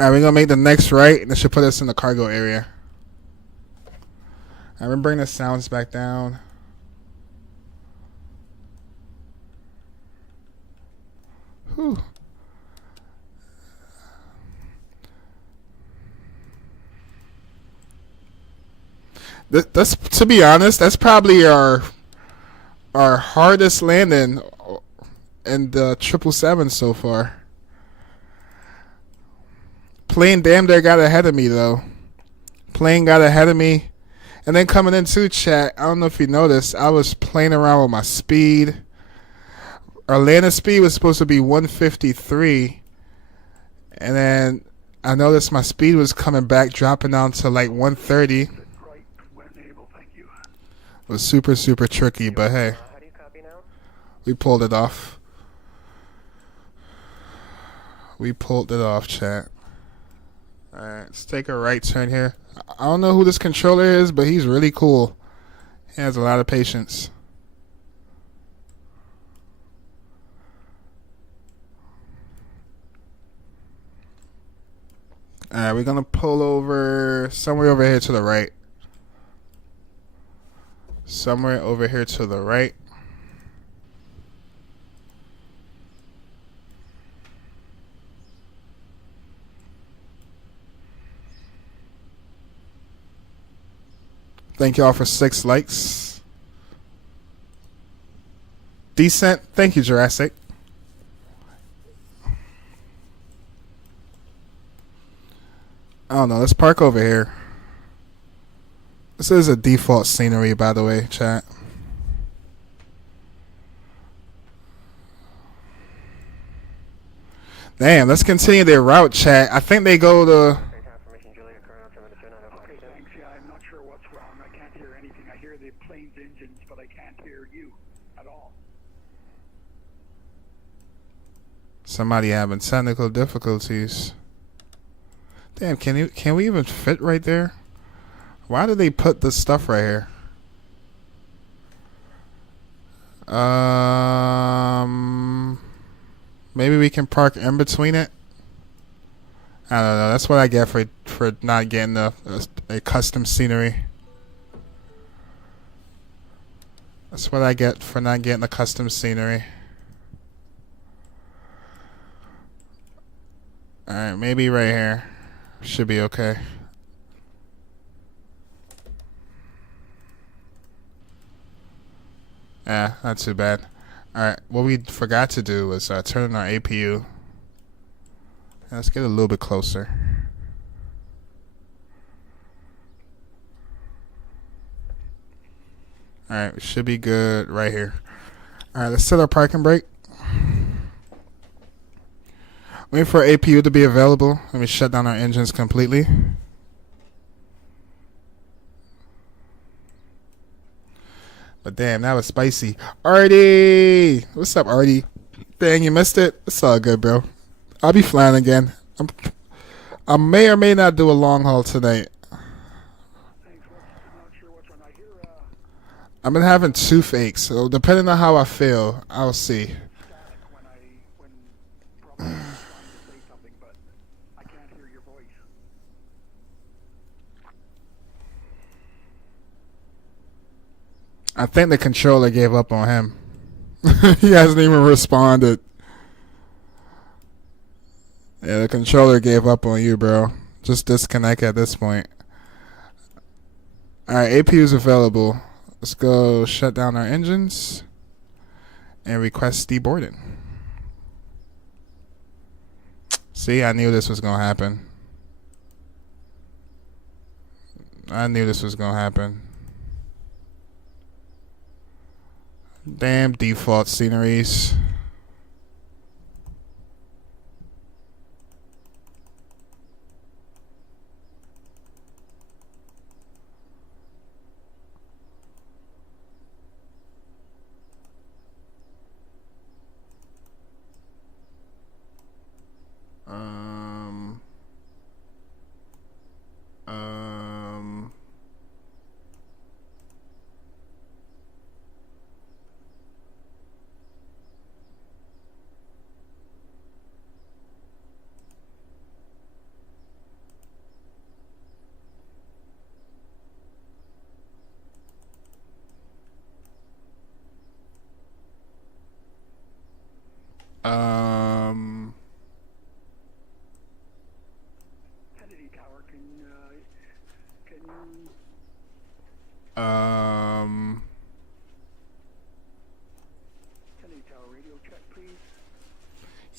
Alright, we're gonna make the next right, and it should put us in the cargo area. I'm gonna bring the sounds back down. Whew. That's, to be honest, that's probably our hardest landing and the 777 so far. Plane damn near got ahead of me though. Plane got ahead of me. And then coming into chat, I don't know if you noticed, I was playing around with my speed. Our landing speed was supposed to be 153. And then I noticed my speed was coming back, dropping down to like 130. It was super, super tricky, but hey, How do you copy now? we pulled it off. We pulled it off, chat. Alright, let's take a right turn here. I don't know who this controller is, but he's really cool. He has a lot of patience. Alright, we're gonna pull over somewhere over here to the right. Somewhere over here to the right. Thank y'all for 6 likes. Decent. Thank you, Jurassic. I don't know. Let's park over here. This is a default scenery, by the way, chat. Damn, let's continue their route, chat. I think they go to... Okay, thanks. Yeah, I'm not sure what's wrong. I can't hear anything. I hear the plane's engines, but I can't hear you at all. Somebody having technical difficulties. Damn, can we even fit right there? Why did they put this stuff right here? Maybe we can park in between it. I don't know. That's what I get for not getting a custom scenery. That's what I get for not getting a custom scenery. Alright, maybe right here. Should be okay. Yeah, not too bad. Alright, what we forgot to do was turn on our APU. Let's get a little bit closer. Alright, we should be good right here. Alright, let's set our parking brake. Waiting for APU to be available. Let me shut down our engines completely. But damn, that was spicy. Artie! What's up, Artie? Dang, you missed it? It's all good, bro. I'll be flying again. I may or may not do a long haul tonight. Thanks. I'm not sure what's wrong. I hear I've been having toothache, so depending on how I feel, I'll see. static when probably trying to say something, but I can't hear your voice. I think the controller gave up on him. He hasn't even responded. Yeah, the controller gave up on you, bro. Just disconnect at this point. Alright, APU is available. Let's go shut down our engines and request deboarding. See, I knew this was going to happen. I knew this was going to happen. Damn default sceneries.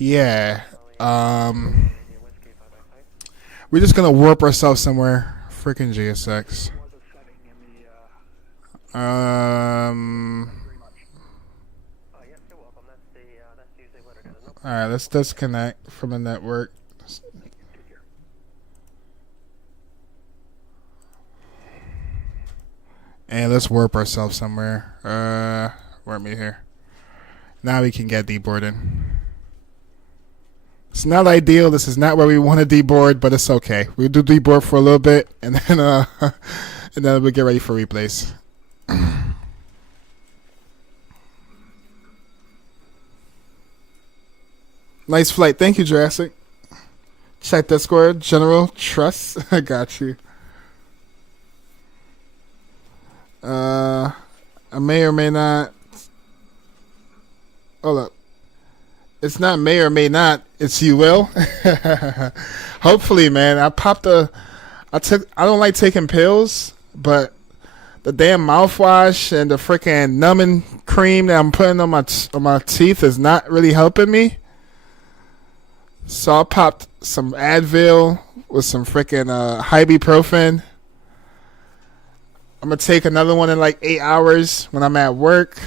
Yeah. India Whiskey 5 by 5. We're just gonna warp ourselves somewhere. Freaking GSX. Was a setting in the Um. very much. Yes, you're welcome. That's usually what it is. No All right. Let's disconnect from the network. Take care. And let's warp ourselves somewhere. Warp me here. Now we can get deboarded. It's not ideal. This is not where we want to deboard, but it's okay. We'll do deboard for a little bit, and then and then we'll get ready for replays. Nice flight. Thank you, Jurassic. Check that score. General Trust. I got you. I may or may not. Hold up. It's not may or may not. It's you will. Hopefully, man. I don't like taking pills, but the damn mouthwash and the freaking numbing cream that I'm putting on my teeth is not really helping me. So I popped some Advil with some freaking ibuprofen. I'm gonna take another one in like 8 hours when I'm at work,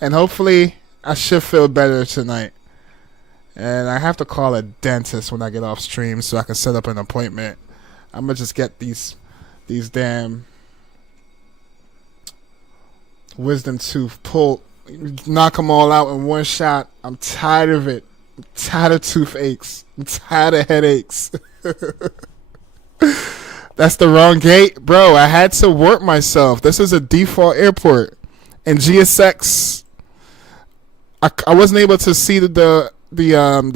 and hopefully I should feel better tonight. And I have to call a dentist when I get off stream so I can set up an appointment. I'm gonna just get these damn wisdom tooth pulled, knock them all out in one shot. I'm tired of it. I'm tired of toothaches. I'm tired of headaches. That's the wrong gate, bro. I had to warp myself. This is a default airport, and GSX. I wasn't able to see the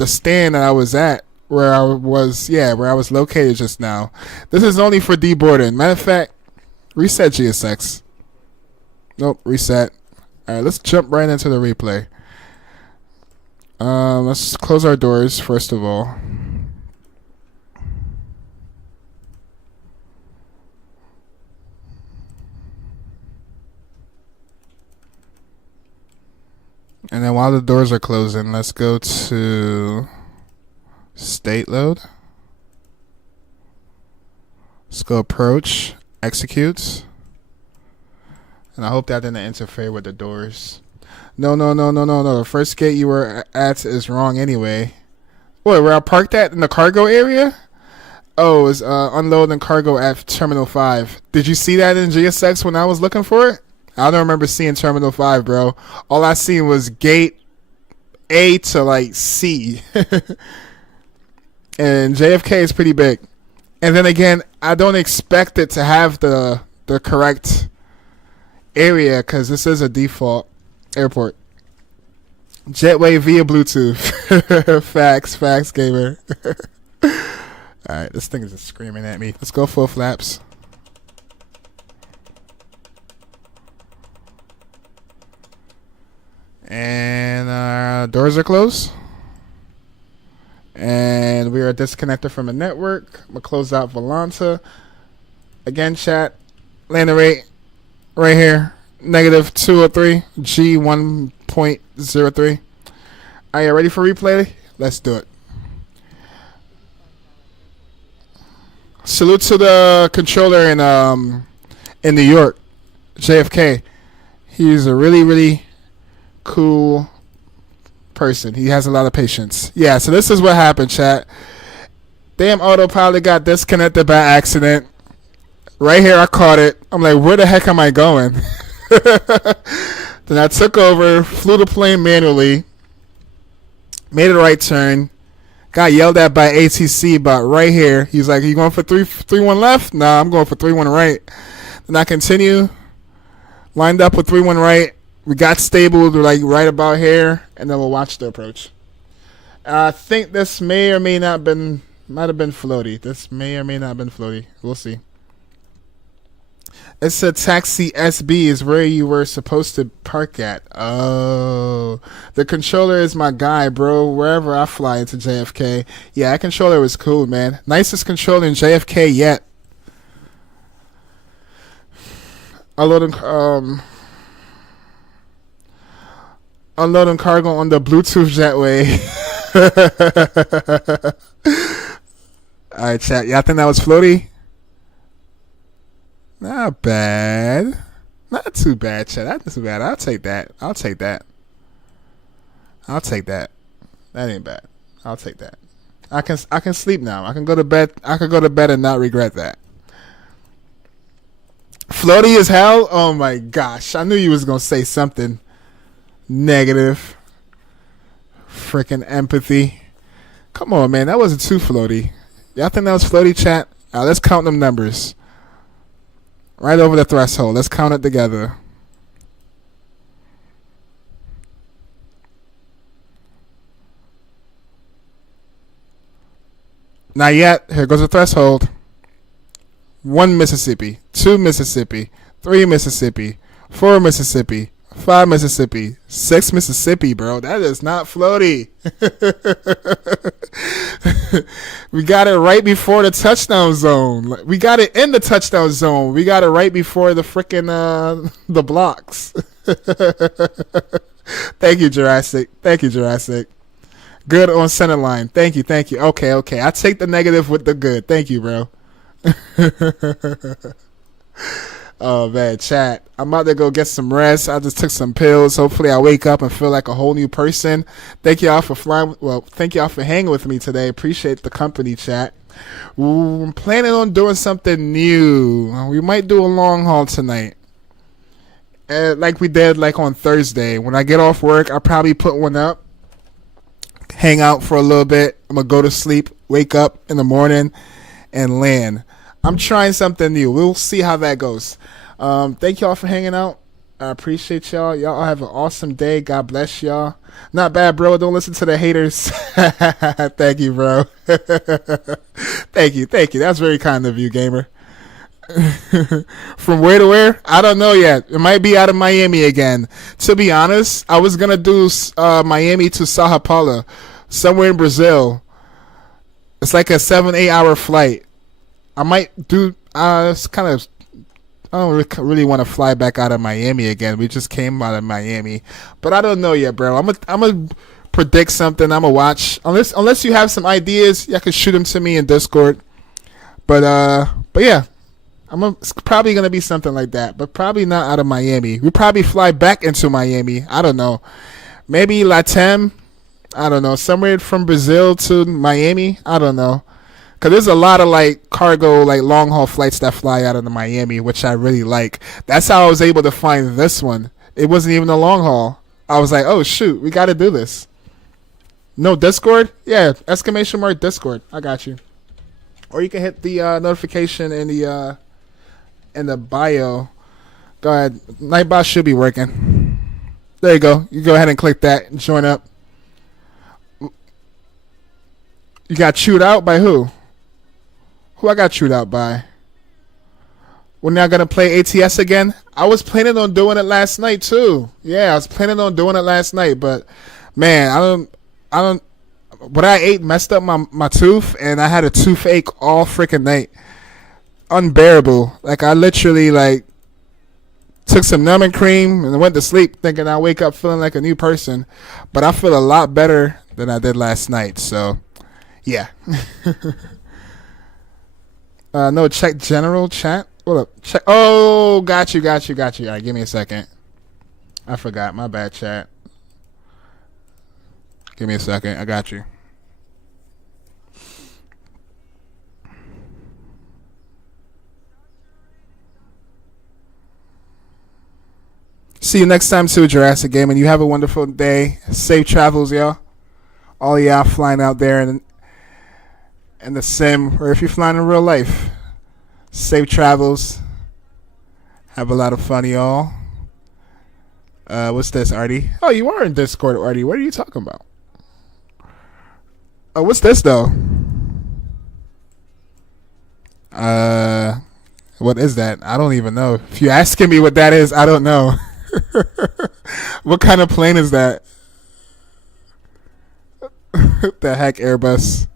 stand that I was at, where I was located just now. This is only for deboarding. Matter of fact, reset GSX. Nope, reset. All right, let's jump right into the replay. Let's close our doors first of all. And then while the doors are closing, let's go to state load. Let's go approach, execute. And I hope that didn't interfere with the doors. No. The first gate you were at is wrong anyway. Wait, where I parked at in the cargo area? Oh, it's unloading cargo at Terminal 5. Did you see that in GSX when I was looking for it? I don't remember seeing Terminal 5, bro. All I seen was gate A to like C. And JFK is pretty big. And then again, I don't expect it to have the correct area because this is a default airport. Jetway via Bluetooth. Facts, gamer. Alright, this thing is just screaming at me. Let's go full flaps. And our doors are closed. And we are disconnected from the network. I'm going to close out Volanta. Again, chat. Landing rate right here. Negative 203. G 1.03. Are you ready for replay? Let's do it. Salute to the controller in New York, JFK. He's a really, really cool person. He has a lot of patience. Yeah, so this is what happened, chat. Damn autopilot got disconnected by accident. Right here, I caught it. I'm like, where the heck am I going? Then I took over, flew the plane manually, made a right turn, got yelled at by ATC, but right here, he's like, you going for 3-1 left? Nah, I'm going for 3-1 right. Then I continue, lined up with 3-1 right. We got stable like right about here, and then we'll watch the approach. I think this may or may not might have been floaty. This may or may not have been floaty. We'll see. It said taxi SB is where you were supposed to park at. Oh, the controller is my guy, bro. Wherever I fly into JFK, yeah, that controller was cool, man. Nicest controller in JFK yet. Unloading cargo on the Bluetooth jetway. Alright, chat. Y'all think that was floaty? Not bad. Not too bad, chat. Not too bad. I'll take that. I'll take that. I'll take that. That ain't bad. I'll take that. I can sleep now. I can go to bed. I can go to bed and not regret that. Floaty as hell? Oh my gosh. I knew you was gonna say something negative. Freaking empathy. Come on, man. That wasn't too floaty. Y'all think that was floaty, chat? Alright, let's count them numbers. Right over the threshold. Let's count it together. Not yet. Here goes the threshold. 1 Mississippi, 2 Mississippi, 3 Mississippi, 4 Mississippi, 5 Mississippi, 6 Mississippi, bro. That is not floaty. We got it right before the touchdown zone. We got it in the touchdown zone. We got it right before the freaking the blocks. Thank you, Jurassic. Thank you, Jurassic. Good on center line. Thank you, thank you. Okay, okay. I take the negative with the good. Thank you, bro. Oh man, chat. I'm about to go get some rest. I just took some pills. Hopefully I wake up and feel like a whole new person. Thank y'all for thank y'all for hanging with me today. Appreciate the company, chat. I'm planning on doing something new. We might do a long haul tonight. Like we did like on Thursday. When I get off work, I'll probably put one up. Hang out for a little bit. I'm going to go to sleep, wake up in the morning, and land. I'm trying something new. We'll see how that goes. Thank y'all for hanging out. I appreciate y'all. Y'all have an awesome day. God bless y'all. Not bad, bro. Don't listen to the haters. Thank you, bro. Thank you. Thank you. That's very kind of you, gamer. From where to where? I don't know yet. It might be out of Miami again. To be honest, I was going to do Miami to Sao Paulo, somewhere in Brazil. It's like a 7-8 hour flight. I might do, it's kind of, I don't really want to fly back out of Miami again. We just came out of Miami. But I don't know yet, bro. I'm going to predict something. I'm going to watch. Unless you have some ideas, you can shoot them to me in Discord. But yeah. It's probably going to be something like that. But probably not out of Miami. We'll probably fly back into Miami. I don't know. Maybe Latam. I don't know. Somewhere from Brazil to Miami. I don't know. Because there's a lot of like cargo, like long haul flights that fly out of Miami, which I really like. That's how I was able to find this one. It wasn't even a long haul. I was like, oh shoot, we got to do this. No Discord? Yeah, ! Discord. I got you. Or you can hit the notification in the bio. Go ahead. Nightbot should be working. There you go. You go ahead and click that and join up. You got chewed out by who? Who I got chewed out by? We're not gonna play ATS again? I was planning on doing it last night too. Yeah, I was planning on doing it last night, but man, I don't what I ate messed up my tooth, and I had a toothache all freaking night. Unbearable. Like I literally like took some numbing cream and went to sleep thinking I'll wake up feeling like a new person, but I feel a lot better than I did last night. So yeah. No, check general chat. Hold up. Check. Oh, got you. All right, give me a second. I forgot. My bad, chat. Give me a second. I got you. See you next time too, Jurassic Gaming. You have a wonderful day. Safe travels, y'all. All y'all flying out there in the sim, or if you're flying in real life, safe travels. Have a lot of fun, y'all. What's this, Artie? Oh, you are in Discord, Artie. What are you talking about? Oh, what's this though? What is that? I don't even know. If you're asking me what that is, I don't know. What kind of plane is that? The heck, Airbus.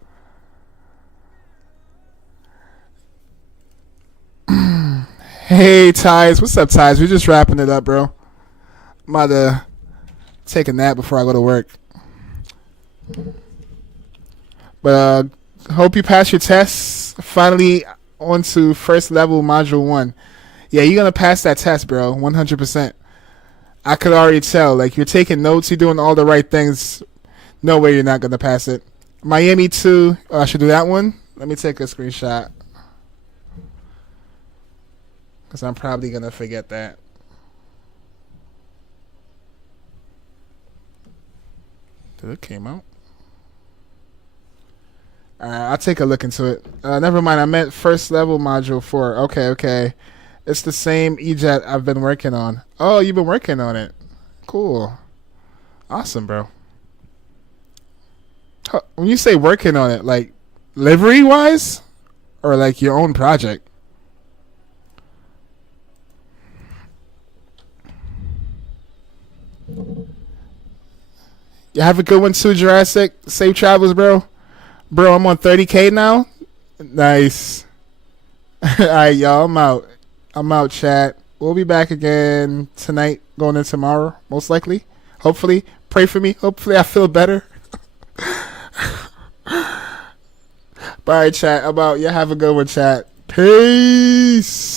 Hey, Ties. What's up, Ties? We're just wrapping it up, bro. I'm about to take a nap before I go to work. But hope you pass your tests. Finally on to first level module 1. Yeah, you're gonna pass that test, bro. 100%. I could already tell. Like, you're taking notes, you're doing all the right things. No way you're not gonna pass it. Miami 2. Oh, I should do that one. Let me take a screenshot, because I'm probably gonna forget that. Did it came out? I'll take a look into it. Never mind. I meant first level module 4. Okay. It's the same EJET I've been working on. Oh, you've been working on it. Cool. Awesome, bro. When you say working on it, like livery-wise? Or like your own project? You have a good one too, Jurassic. Safe travels, bro. Bro, I'm on 30K now. Nice. Alright, y'all. I'm out, chat. We'll be back again tonight, going in tomorrow, most likely. Hopefully. Pray for me. Hopefully I feel better. Bye, chat. I'm out. Y'all have a good one, chat. Peace.